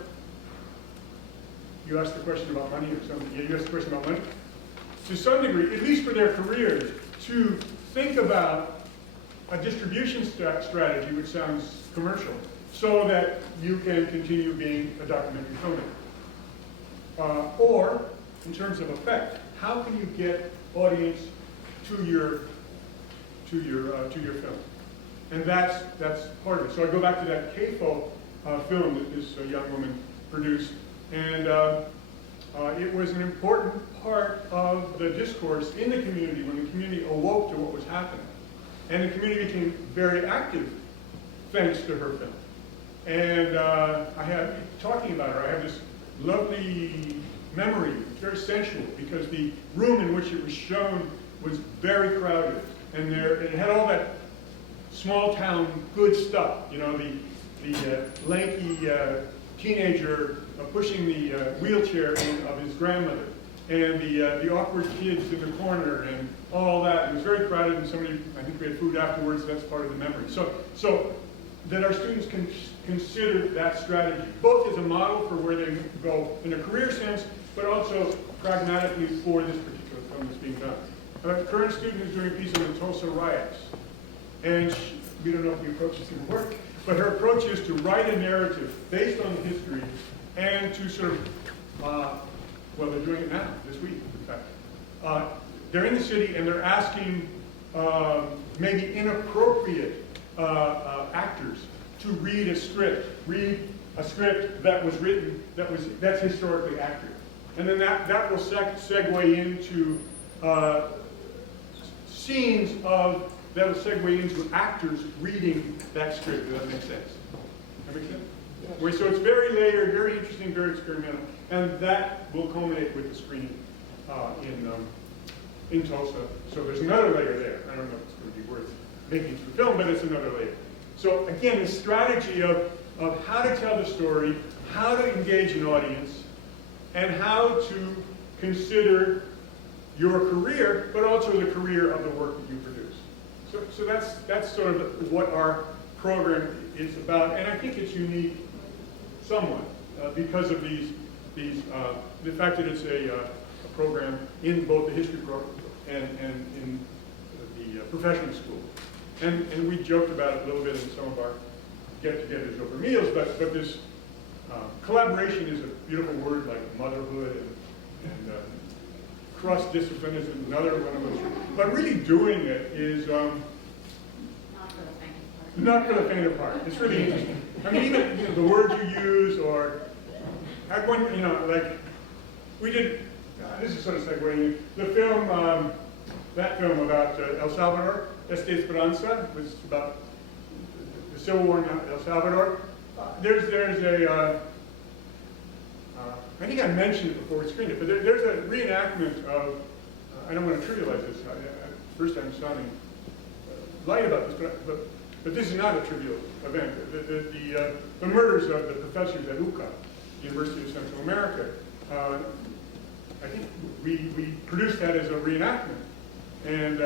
you asked the question about money or something. You asked the question about money. To some degree, at least for their careers, to think about a distribution strategy, which sounds commercial, so that you can continue being a documentary filmmaker. Or, in terms of effect, how can you get audience to your film? And that's part of it. So I go back to that CAFO film that this young woman produced, and it was an important part of the discourse in the community when the community awoke to what was happening. And the community became very active thanks to her film. And talking about her, I have this lovely memory. It's very sensual because the room in which it was shown was very crowded. And it had all that small town good stuff, you know, the lanky teenager pushing the wheelchair in of his grandmother, and the awkward kids in the corner, and all that. It was very crowded, and I think we had food afterwards. That's part of the memory. So that our students can consider that strategy, both as a model for where they go in a career sense, but also pragmatically for this particular film that's being done. A current student is doing a piece on the Tulsa riots, and we don't know if the approach is going to work, but her approach is to write a narrative based on the history and to sort of, well, they're doing it now, this week, in fact. They're in the city and they're asking maybe inappropriate actors to read a script that was written, that's historically accurate. And then that will segue into scenes that'll segue into actors reading that script. Does that make sense? That make sense? Yeah. So it's very layered, very interesting, very experimental, and that will culminate with the screening in Tulsa. So there's another layer there. I don't know if it's going to be worth making for film, but it's another layer. So again, the strategy of how to tell the story, how to engage an audience, and how to consider your career, but also the career of the work that you produce. So that's sort of what our program is about, and I think it's unique somewhat because of the fact that it's a program in both the history program and in the professional school. And we joked about it a little bit in some of our get-togethers over meals, but this collaboration is a beautiful word, like motherhood and cross-discipline is another one of those. But really doing it is not for the faint of heart. It's really interesting. I mean, even the words you use, or I one, like we did. This is sort of segueing. The film, that film about El Salvador, Este Esperanza, was about the Civil War in El Salvador. There's a I think I mentioned it before we screened it, but there's a reenactment of, I don't want to trivialize this, first I'm sounding light about this, but this is not a trivial event. The murders of the professors at UCA, University of Central America, I think we produced that as a reenactment, and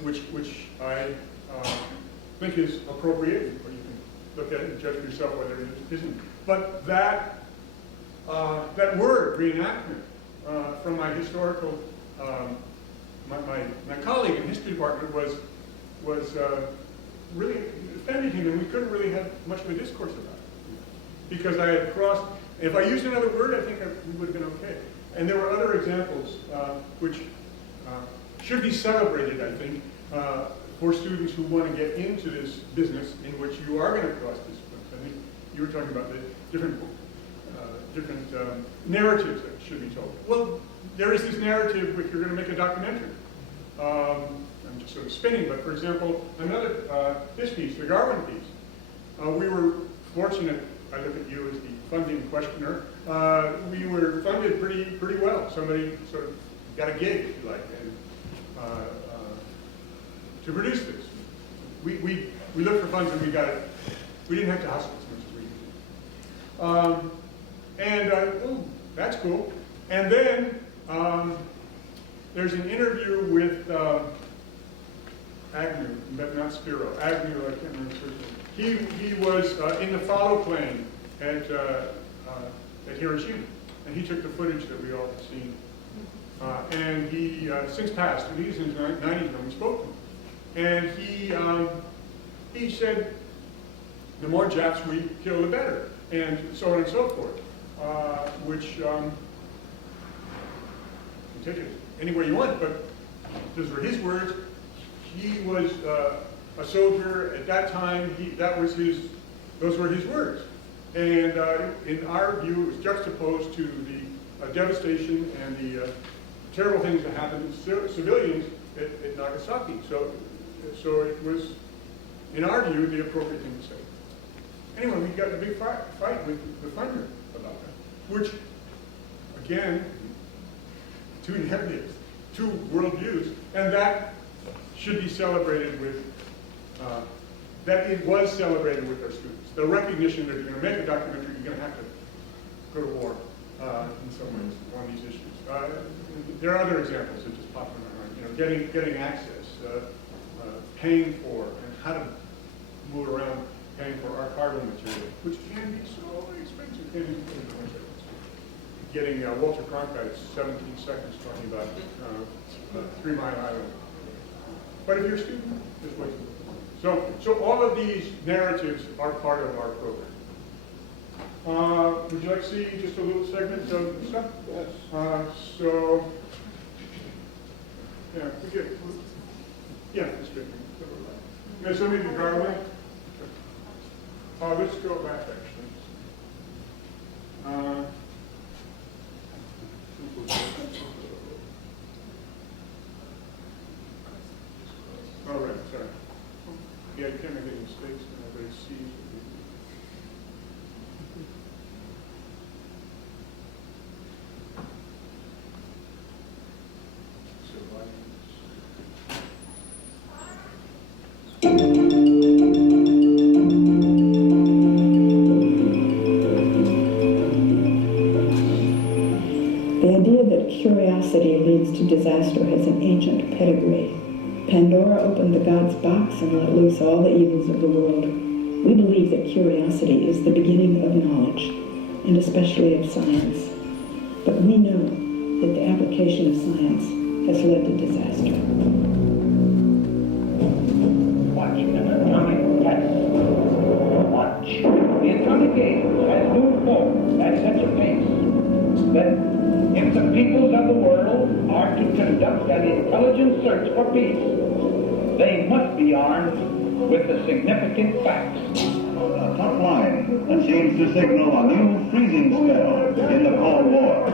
which I think is appropriate, or you can look at it and judge for yourself whether it isn't. But that word, reenactment, from my historical, my colleague in history department was really offended him, and we couldn't really have much of a discourse about it. Because I had crossed, if I used another word, I think we would have been okay. And there were other examples which should be celebrated, I think, for students who want to get into this business in which you are going to cross disciplines. I think you were talking about the different narratives that should be told. Well, there is this narrative if you're going to make a documentary. I'm just sort of spinning, but for example, this piece, the Garwin piece, we were fortunate, I look at you as the funding questioner, we were funded pretty well. Somebody sort of got a gig, if you like, and to produce this. We looked for funds and we got it. We didn't have to hustle as much as we did. Oh, that's cool. And then there's an interview with Agnew, but not Spiro. Agnew, I can't remember his name. He was in the follow plane at Hiroshima, and he took the footage that we all have seen. And he since passed, and he's in his 90s when we spoke to him. And he said, the more Japs we kill, the better, and so on and so forth. which you can take it anywhere you want, but those were his words. He was a soldier at that time. Those were his words. And in our view, it was juxtaposed to the devastation and the terrible things that happened to civilians at Nagasaki. So it was, in our view, the appropriate thing to say. Anyway, we got a big fight with the funder about that, which, again, two narratives, two worldviews, and that should be celebrated with, that it was celebrated with our students. The recognition that if you're going to make a documentary, you're going to have to go to war in some ways on these issues. There are other examples that just pop in my mind. You know, getting access, paying for, and how to move around paying for archival material, which can be so expensive. Getting Walter Cronkite's 17 seconds talking about 3 Mile Island. But if you're a student, just wait. So all of these narratives are part of our program. Would you like to see just a little segment of stuff? Yes. Yeah, we get. Yeah, that's good. Yeah, somebody to draw away. Let's go back actually. All right, sorry. Yeah, you can't make any mistakes when everybody sees what you do. The idea that curiosity leads to disaster has an ancient pedigree. Pandora opened the God's box and let loose all the evils of the world. We believe that curiosity is the beginning of knowledge, and especially of science. But we know that the application of science has led to disaster. Watch an atomic test. Watch. The atomic age has moved forward at such a pace that if the peoples of the world are to conduct an intelligent search for peace, they must be armed with the significant facts. A tough line that seems to signal a new freezing spell in the Cold War.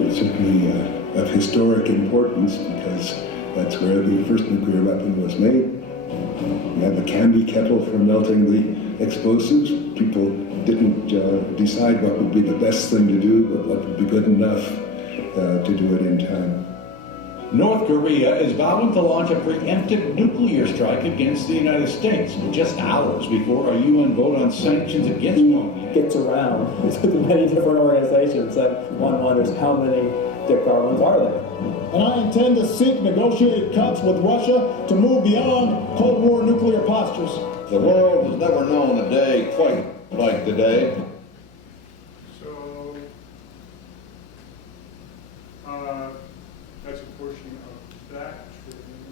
It's certainly of historic importance because that's where the first nuclear weapon was made. We had the candy kettle for melting the explosives. People didn't decide what would be the best thing to do, but what would be good enough to do it in time. North Korea is vowing to launch a preemptive nuclear strike against the United States just hours before a UN vote on sanctions against Pyongyang gets around to the many different organizations that one wonders how many Dick Garlands are there. And I intend to seek negotiated cuts with Russia to move beyond Cold War nuclear postures. The world has never known a day quite like today. So, that's a portion of that training.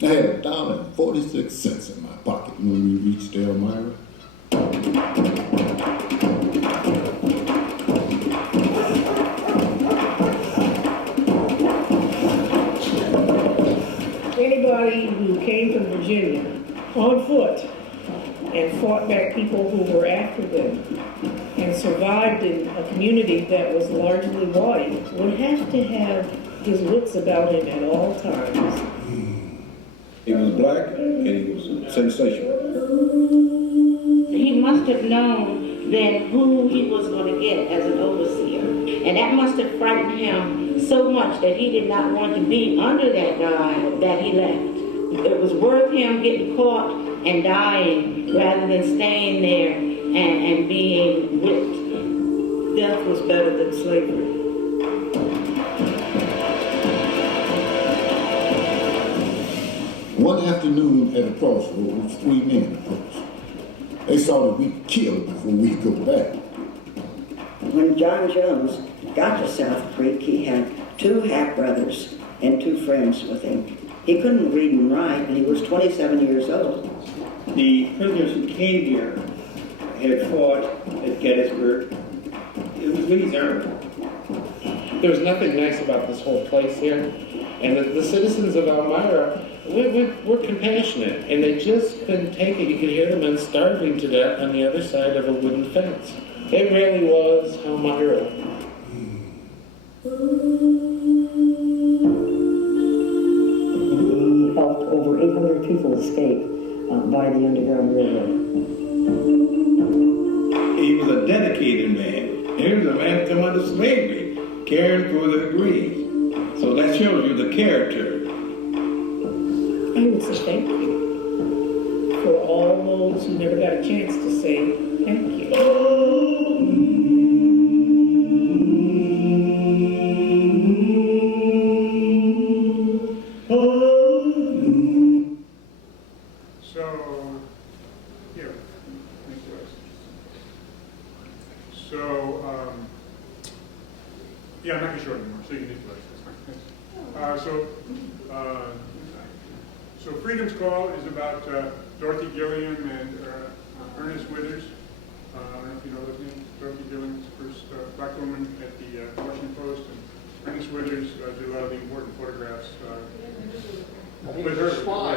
I had $1.46 in my pocket when we reached Elmira. Anybody who came from Virginia on foot and fought back people who were after them and survived in a community that was largely white would have to have his wits about him at all times. He was black and he was sensational. He must have known then who he was going to get as an overseer. And that must have frightened him so much that he did not want to be under that guy that he left. It was worth him getting caught and dying rather than staying there and being whipped. Death was better than slavery. One afternoon at a crossroads, 3 men approached. They saw that we killed before we go back. when John Jones got to South Creek, he had 2 half-brothers and 2 friends with him. He couldn't read and write, and he was 27 years old. The prisoners who came here had fought at Gettysburg. It was Lee's army. There was nothing nice about this whole place here. And the citizens of Elmira were compassionate, and they just couldn't take it. You could hear the men starving to death on the other side of a wooden fence. It really was Elmira. He helped over 800 people escape by the Underground Railroad. He was a dedicated man. He was a man come out of slavery, caring for the degrees. So that shows you the character. I would say thank you for all those who never got a chance to say thank you. So, here, so, yeah, I'm not going to show it anymore, so you can use the that's fine. So Freedom's Call is about Dorothy Gilliam and Ernest Withers. I don't know if you know those names. Dorothy Gilliam was the first black woman at the Washington Post, and Ernest Withers did a lot of the important photographs he with was her. a spy.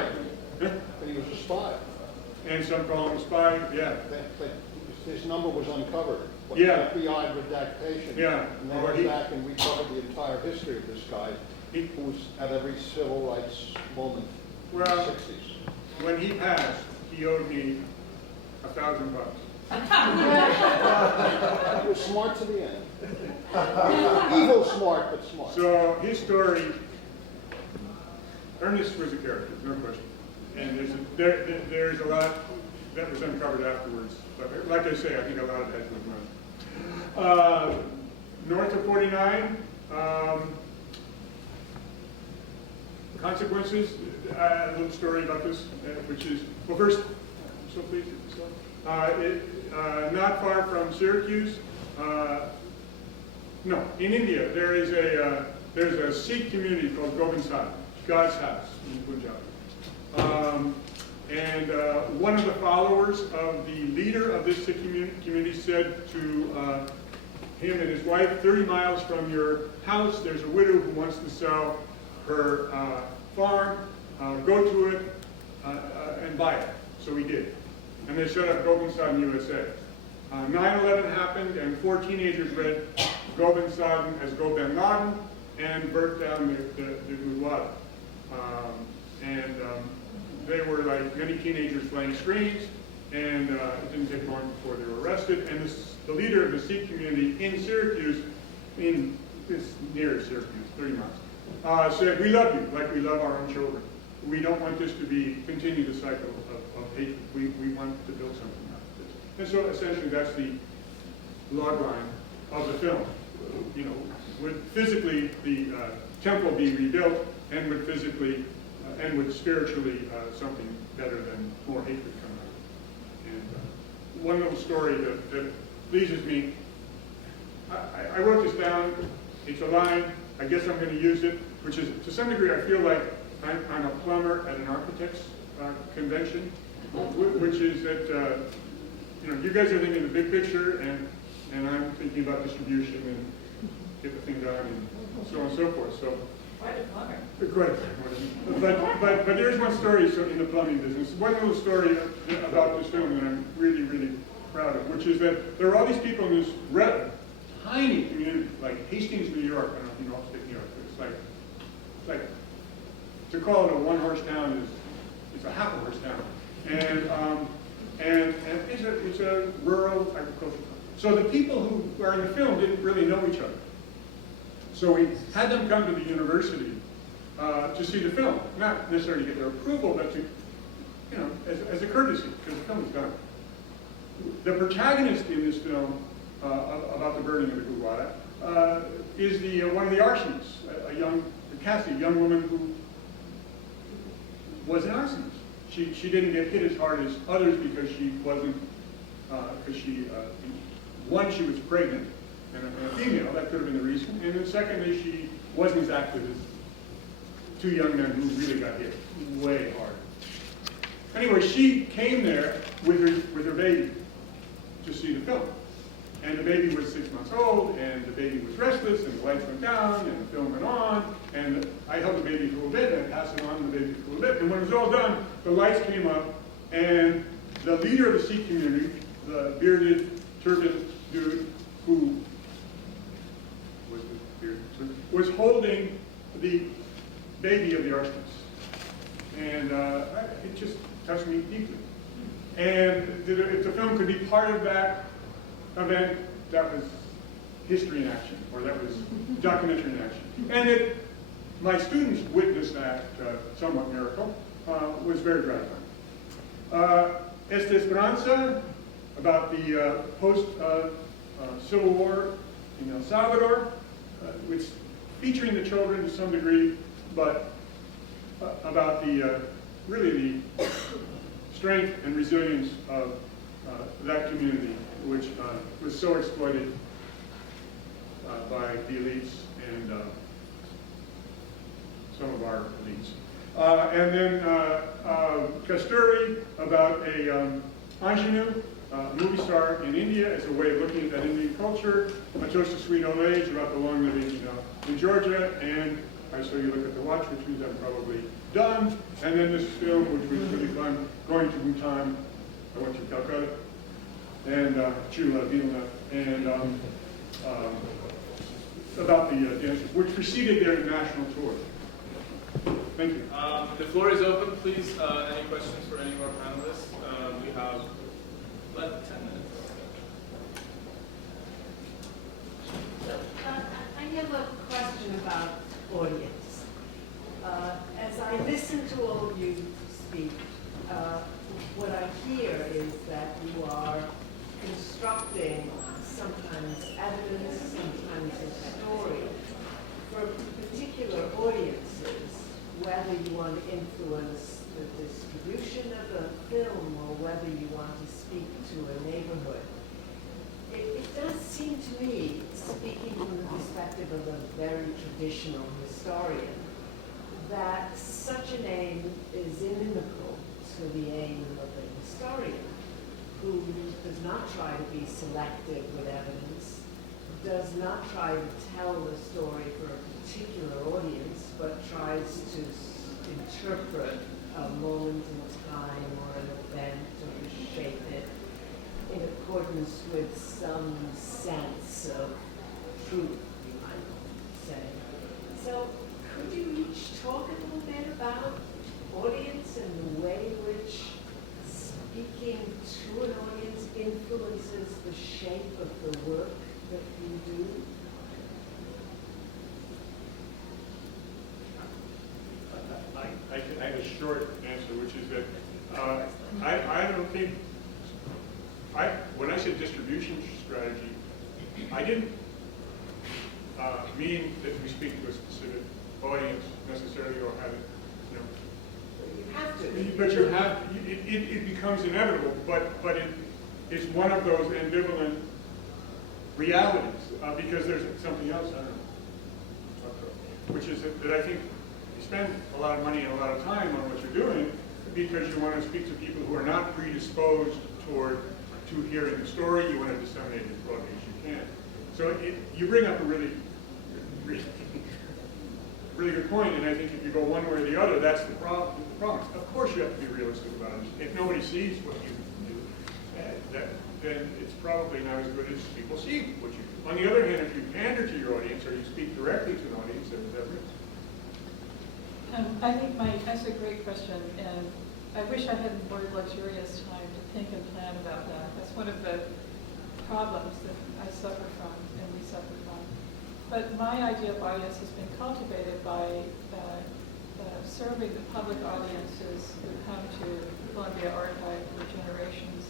Yeah. He was a spy. And some call him a spy, yeah. His number was uncovered. Yeah. FBI redactation. Yeah. And they went back and recovered the entire history of this guy, who was at every civil rights moment in the 60s. When he passed, he owed me $1,000. He was smart to the end. Evil smart, but smart. So his story, Ernest was a character, no question. And there's a lot that was uncovered afterwards. But like I say, I think a lot of that was run. North of 49, consequences, a little story about this, which is, well first, I'm so pleased with this. Not far from Syracuse, no, in India, there's a Sikh community called Gobind Sahib, God's house in Punjab. And one of the followers of the leader of this Sikh community said to him and his wife, 30 miles from your house, there's a widow who wants to sell her farm, go to it and buy it. So we did. And they shut up Gobind Sahib, USA. 9/11 happened, and 4 teenagers read Gobind Sahib as Go Ben Laden and burnt down the Gurdwara. They were like many teenagers playing screens, and it didn't take long before they were arrested. And the leader of the Sikh community in Syracuse, it's near Syracuse, 30 miles, said, "We love you like we love our own children. We don't want this to continue the cycle of hatred. We want to build something out of this." And so essentially that's the log line of the film. You know, would physically the temple be rebuilt, and would physically and would spiritually something better than more hatred come out. And one little story that pleases me, I wrote this down. It's a line. I guess I'm going to use it, which is, to some degree, I feel like I'm a plumber at an architect's convention, which is that, you guys are thinking the big picture, and I'm thinking about distribution and get the thing done and so on and so forth. So, quite a plumber. Quite a plumber. But there's one story in the plumbing business. One little story about this film that I'm really, really proud of, which is that there are all these people in this tiny community, like Hastings, New York. I don't know if you know upstate New York, but it's like to call it a one-horse town is a half-a-horse town, and it's a rural agricultural. So the people who are in the film didn't really know each other. So we had them come to the university to see the film, not necessarily to get their approval, but to, as a courtesy, because the film is done. The protagonist in this film about the burning of the Gurdwara is one of the arsonists, Cassie, a young woman who was an arsonist. She didn't get hit as hard as others because she wasn't, she was pregnant, and a female. That could have been the reason. And then secondly, she wasn't as active as two young men who really got hit way hard. Anyway, she came there with her baby to see the film. And the baby was 6 months old, and the baby was restless, and the lights went down, and the film went on, and I held the baby for a little bit, and I passed it on to the baby for a little bit, and when it was all done, the lights came up, and the leader of the Sikh community, the bearded, turbaned dude who was holding the baby of the arsonists. And it just touched me deeply. And if the film could be part of that event, that was history in action, or that was documentary in action. And if my students witnessed that somewhat miracle, was very gratifying. Esta Esperanza, about the post-Civil War in El Salvador, which featuring the children to some degree, but about the really the strength and resilience of that community, which was so exploited by the elites and some of our elites. And then Kasturi, about a ingenue, movie star in India, as a way of looking at that Indian culture. A Toast to Sweet Old Age, about the long living in Georgia. And I saw you look at the watch, which means I'm probably done. And then this film, which was really fun, Going to Bhutan. I went to Calcutta. And Chula Vilna. And about the dancers, which preceded their national tour. Thank you. The floor is open. Please, any questions for any of our panelists? We have less than 10 minutes. I have a question about audience. As I listen to all of you speak, what I hear is that you are constructing sometimes evidence, sometimes a story for particular audiences, whether you want to influence the distribution of a film or whether you want to speak to a neighborhood. It does seem to me, speaking from the perspective of a very traditional historian, that such an aim is inimical to the aim of a historian, who does not try to be selective with evidence, does not try to tell the story for a particular audience, but tries to interpret a moment in time or an event or shape it in accordance with some sense of truth, you might say. So could you each talk a little bit about audience and the way in which speaking to an audience influences the shape of the work that you do? I have a short answer, which is that I don't think, when I said distribution strategy, I didn't mean that we speak to a specific audience necessarily, or have it, You have to. but you have, it becomes inevitable, but it's one of those ambivalent realities, because there's something else, I don't know, which is that I think you spend a lot of money and a lot of time on what you're doing because you want to speak to people who are not predisposed to hearing the story. You want to disseminate it as broadly as you can. So you bring up a really good point, and I think if you go one way or the other, that's the problem. Of course you have to be realistic about it. If nobody sees what you do, then it's probably not as good as people see what you do. On the other hand, if you pander to your audience or you speak directly to an audience, there's that risk. I think that's a great question, and I wish I had more luxurious time to think and plan about that. That's one of the problems that I suffer from and we suffer from. But my idea of audience has been cultivated by serving the public audiences who come to Columbia Archive for generations.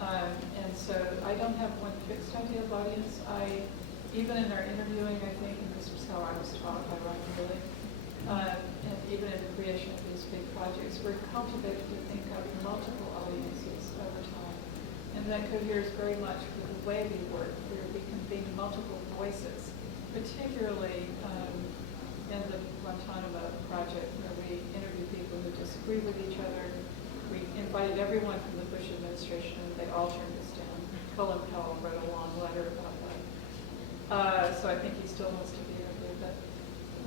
And so I don't have one fixed idea of audience. Even in our interviewing, I think, and this was how I was taught by Ryan Lilly, and even in the creation of these big projects, we're cultivated to think of multiple audiences over time. And that coheres very much with the way we work, where we can be multiple voices, particularly in the Guantanamo project, where we interview people who disagree with each other. We invited everyone from the Bush administration, and they all turned us down. Colin Powell wrote a long letter about that. So I think he still wants to be interviewed. But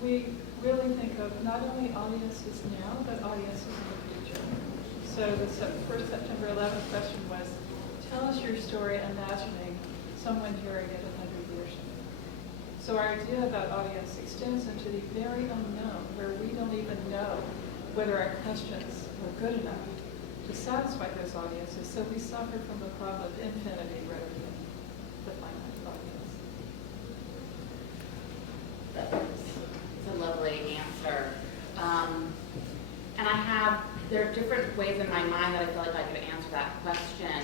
we really think of not only audiences now, but audiences in the future. So the first September 11th question was, tell us your story imagining someone hearing it 100 years from now. So our idea about audience extends into the very unknown, where we don't even know whether our questions were good enough to satisfy those audiences. So we suffer from the problem of infinity rather than the finite audience. It's a lovely answer. And there are different ways in my mind that I feel like I could answer that question.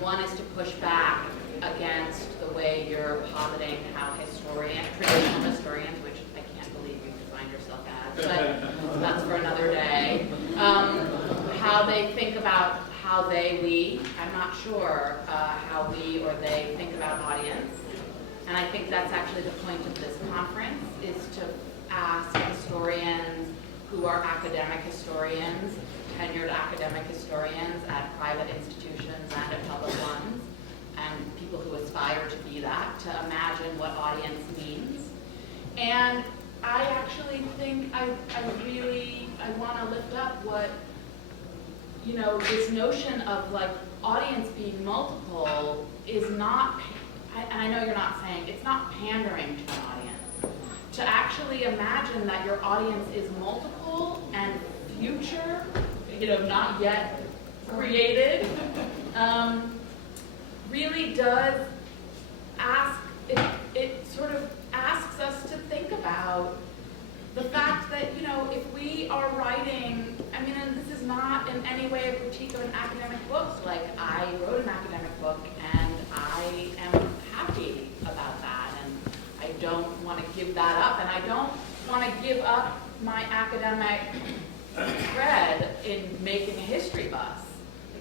One is to push back against the way you're positing how traditional historians, which I can't believe you defined yourself as, but that's for another day, how they think about I'm not sure how we or they think about audience. And I think that's actually the point of this conference, is to ask historians who are academic historians, tenured academic historians at private institutions and at public ones, and people who aspire to be that, to imagine what audience means. And I actually think I want to lift up what, this notion of like audience being multiple is not, and I know you're not saying, it's not pandering to an audience. To actually imagine that your audience is multiple and future, not yet created, really does it sort of asks us to think about the fact that, if we are writing, and this is not in any way a critique of an academic book, like I wrote an academic book and I am happy about that, and I don't want to give that up, and I don't want to give up my academic thread in making a history bus.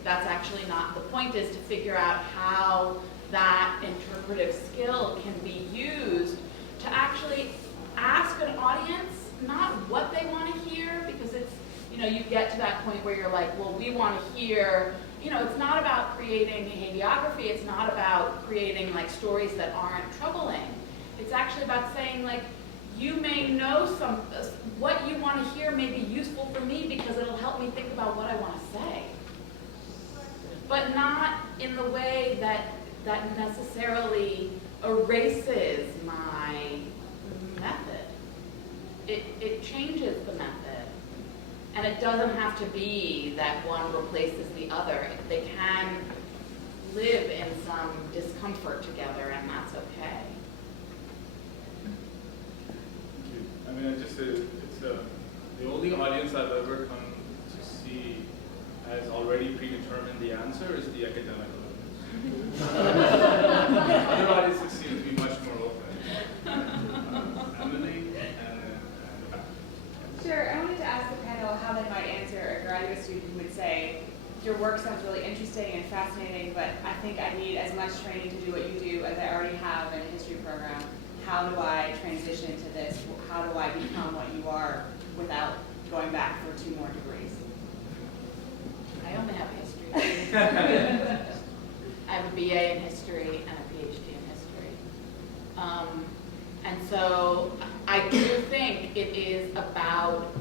That's actually not, the point is to figure out how that interpretive skill can be used to actually ask an audience not what they want to hear, because it's, you get to that point where you're like, well, we want to hear, it's not about creating hagiography, it's not about creating like stories that aren't troubling. It's actually about saying like, you may know what you want to hear may be useful for me because it'll help me think about what I want to say. But not in the way that necessarily erases my method. It changes the method. And it doesn't have to be that one replaces the other. They can live in some discomfort together, and that's okay. The only audience I've ever come to see as already predetermined the answer is the academic audience. Other audiences seem to be much more open. Emily and Sure, I wanted to ask the panel how they might answer a graduate student who would say, your work sounds really interesting and fascinating, but I think I need as much training to do what you do as I already have in a history program. How do I transition to this? How do I become what you are without going back for 2 more degrees? I only have history. I have a BA in history and a PhD in history. And so I do think it is about,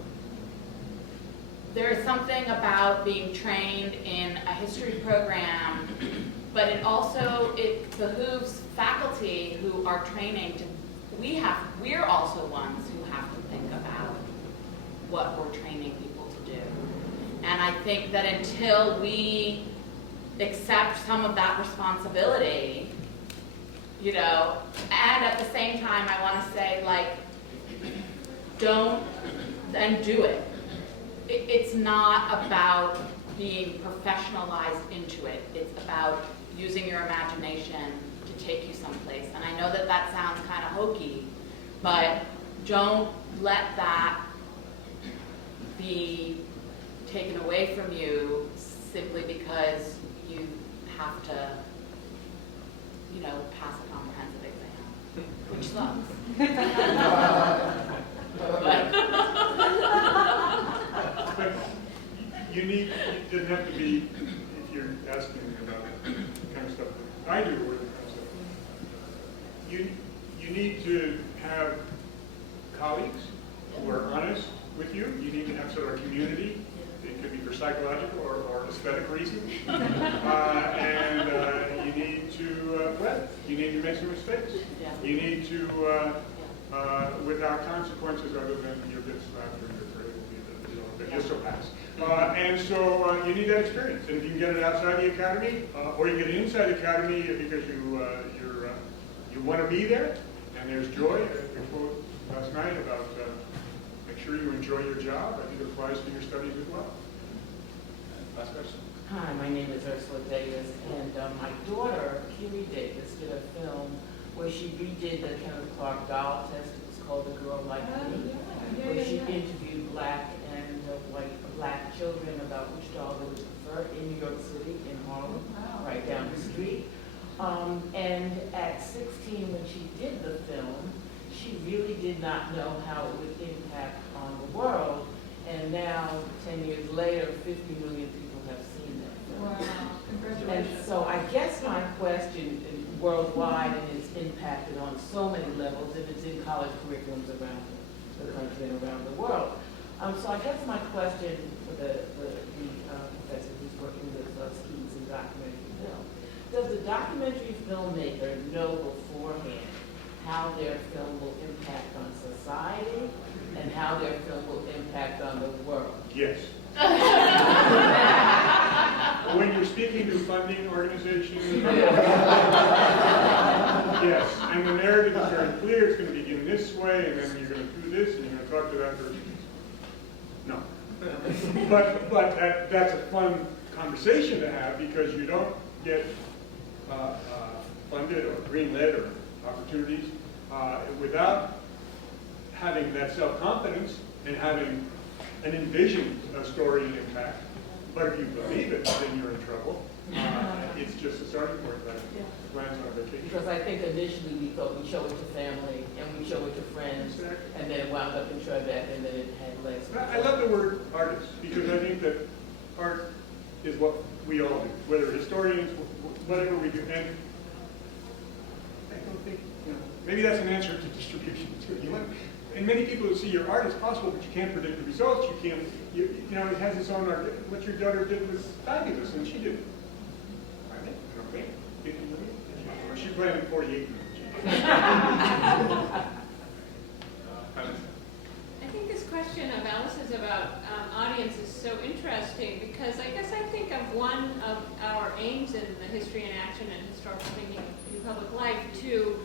there is something about being trained in a history program, but it behooves faculty who are training to, we're also ones who have to think about what we're training people to do. And I think that until we accept some of that responsibility, and at the same time I want to say, like, don't, and do it. It's not about being professionalized into it. It's about using your imagination to take you someplace. And I know that that sounds kind of hokey, but don't let that be taken away from you simply because you have to, you know, pass a comprehensive exam, which sucks. But you need, it doesn't have to be, if you're asking about the kind of stuff that I do, or the kind of stuff, you need to have colleagues who are honest with you. You need to have sort of a community. It could be for psychological or aesthetic reasons. And you need to, well, you need to make some mistakes. You need to, without consequences other than you'll get slapped or your grade will be that you'll still pass. And so you need that experience. And if you can get it outside the academy, or you get it inside the academy because you want to be there, and there's joy. The quote last night about make sure you enjoy your job. I think it applies to your studies as well. Last question. Hi, my name is Ursula Davis, and my daughter, Curie Davis, did a film where she redid the Kenneth Clark doll test. It was called The Girl Like Me, where she interviewed black and white black children about which doll they would prefer in New York City, in Harlem, right down the street. And at 16, when she did the film, she really did not know how it would impact on the world. And now, 10 years later, 50 million people have seen that film. Wow, congratulations. And so I guess my question worldwide, and it's impacted on so many levels, and it's in college curriculums around the country and around the world. So I guess my question for the professor who's working with students in documentary film, does the documentary filmmaker know beforehand how their film will impact on society and how their film will impact on the world? Yes. When you're speaking to funding organizations, yes, and the narrative is very clear. It's going to begin this way, and then you're going to do this, and you're going to talk to that person. No. But that's a fun conversation to have, because you don't get funded or green-lit or opportunities without having that self-confidence and having an envisioned story and impact. But if you believe it, then you're in trouble. It's just a starting point, like plans on a vacation. Because I think initially we thought we'd show it to family and we'd show it to friends, and then it wound up in Tribeca, and then it had legs. I love the word artist, because I think that art is what we all do, whether historians, whatever we do. And I don't think, maybe that's an answer to distribution too. And many people who see your art is possible, but you can't predict the results. You can't, it has its own art. What your daughter did was fabulous, and she did. I think, 50 million? Or she planted 48 million. I think this question of Alice's about audience is so interesting, because I guess I think of one of our aims in the History in Action and Historical Thinking in Public Life to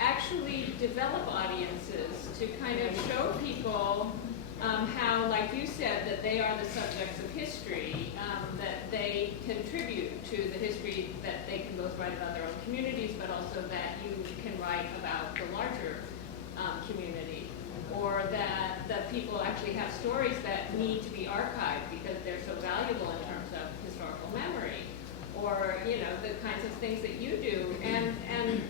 actually develop audiences, to kind of show people how, like you said, that they are the subjects of history, that they contribute to the history, that they can both write about their own communities, but also that you can write about the larger community, or that people actually have stories that need to be archived because they're so valuable in terms of historical memory, or the kinds of things that you do. And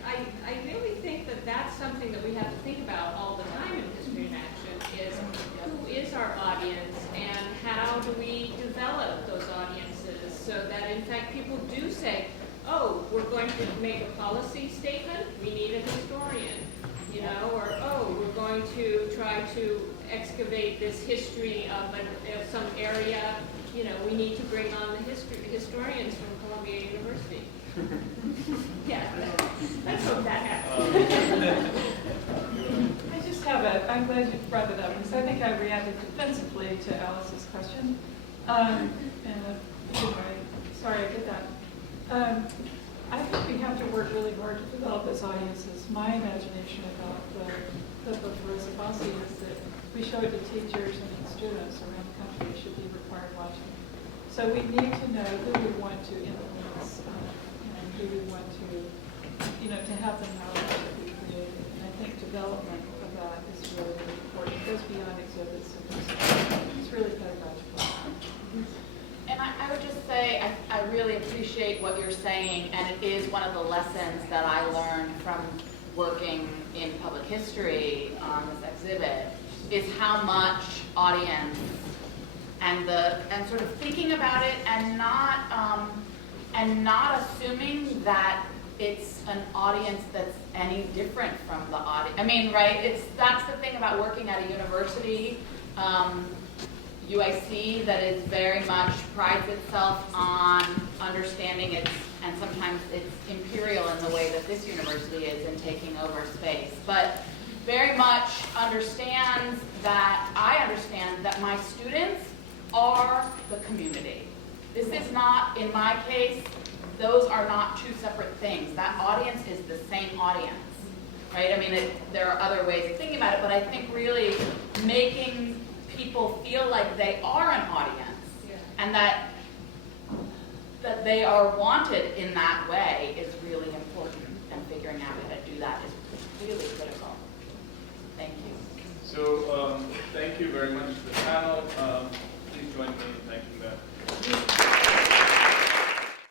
I really think that that's something that we have to think about all the time in History in Action, is who is our audience and how do we develop those audiences so that in fact people do say, oh, we're going to make a policy statement, we need a historian, or oh, we're going to try to excavate this history of some area, we need to bring on the historians from Columbia University. Yeah, let's hope that happens. I just have I'm glad you brought it up, because I think I reacted defensively to Alice's question. Sorry, I did that. I think we have to work really hard to develop those audiences. My imagination about the clip of Rosa Bossi is that we show it to teachers and students around the country. It should be required watching. So we need to know who we want to influence and who we want to, to have the knowledge that we created. And I think development of that is really, really important. It goes beyond exhibits and it's really pedagogical. And I would just say, I really appreciate what you're saying, and it is one of the lessons that I learned from working in public history on this exhibit, is how much audience and sort of thinking about it and not assuming that it's an audience that's any different from the audience. I mean, right? That's the thing about working at a university. UIC that is very much prides itself on understanding its, and sometimes it's imperial in the way that this university is in taking over space, but very much understands that, I understand that my students are the community. This is not, in my case, those are not two separate things. That audience is the same audience, right? I mean, there are other ways of thinking about it, but I think really making people feel like they are an audience, and that they are wanted in that way is really important, and figuring out how to do that is really critical. Thank you. So thank you very much to the panel. Please join me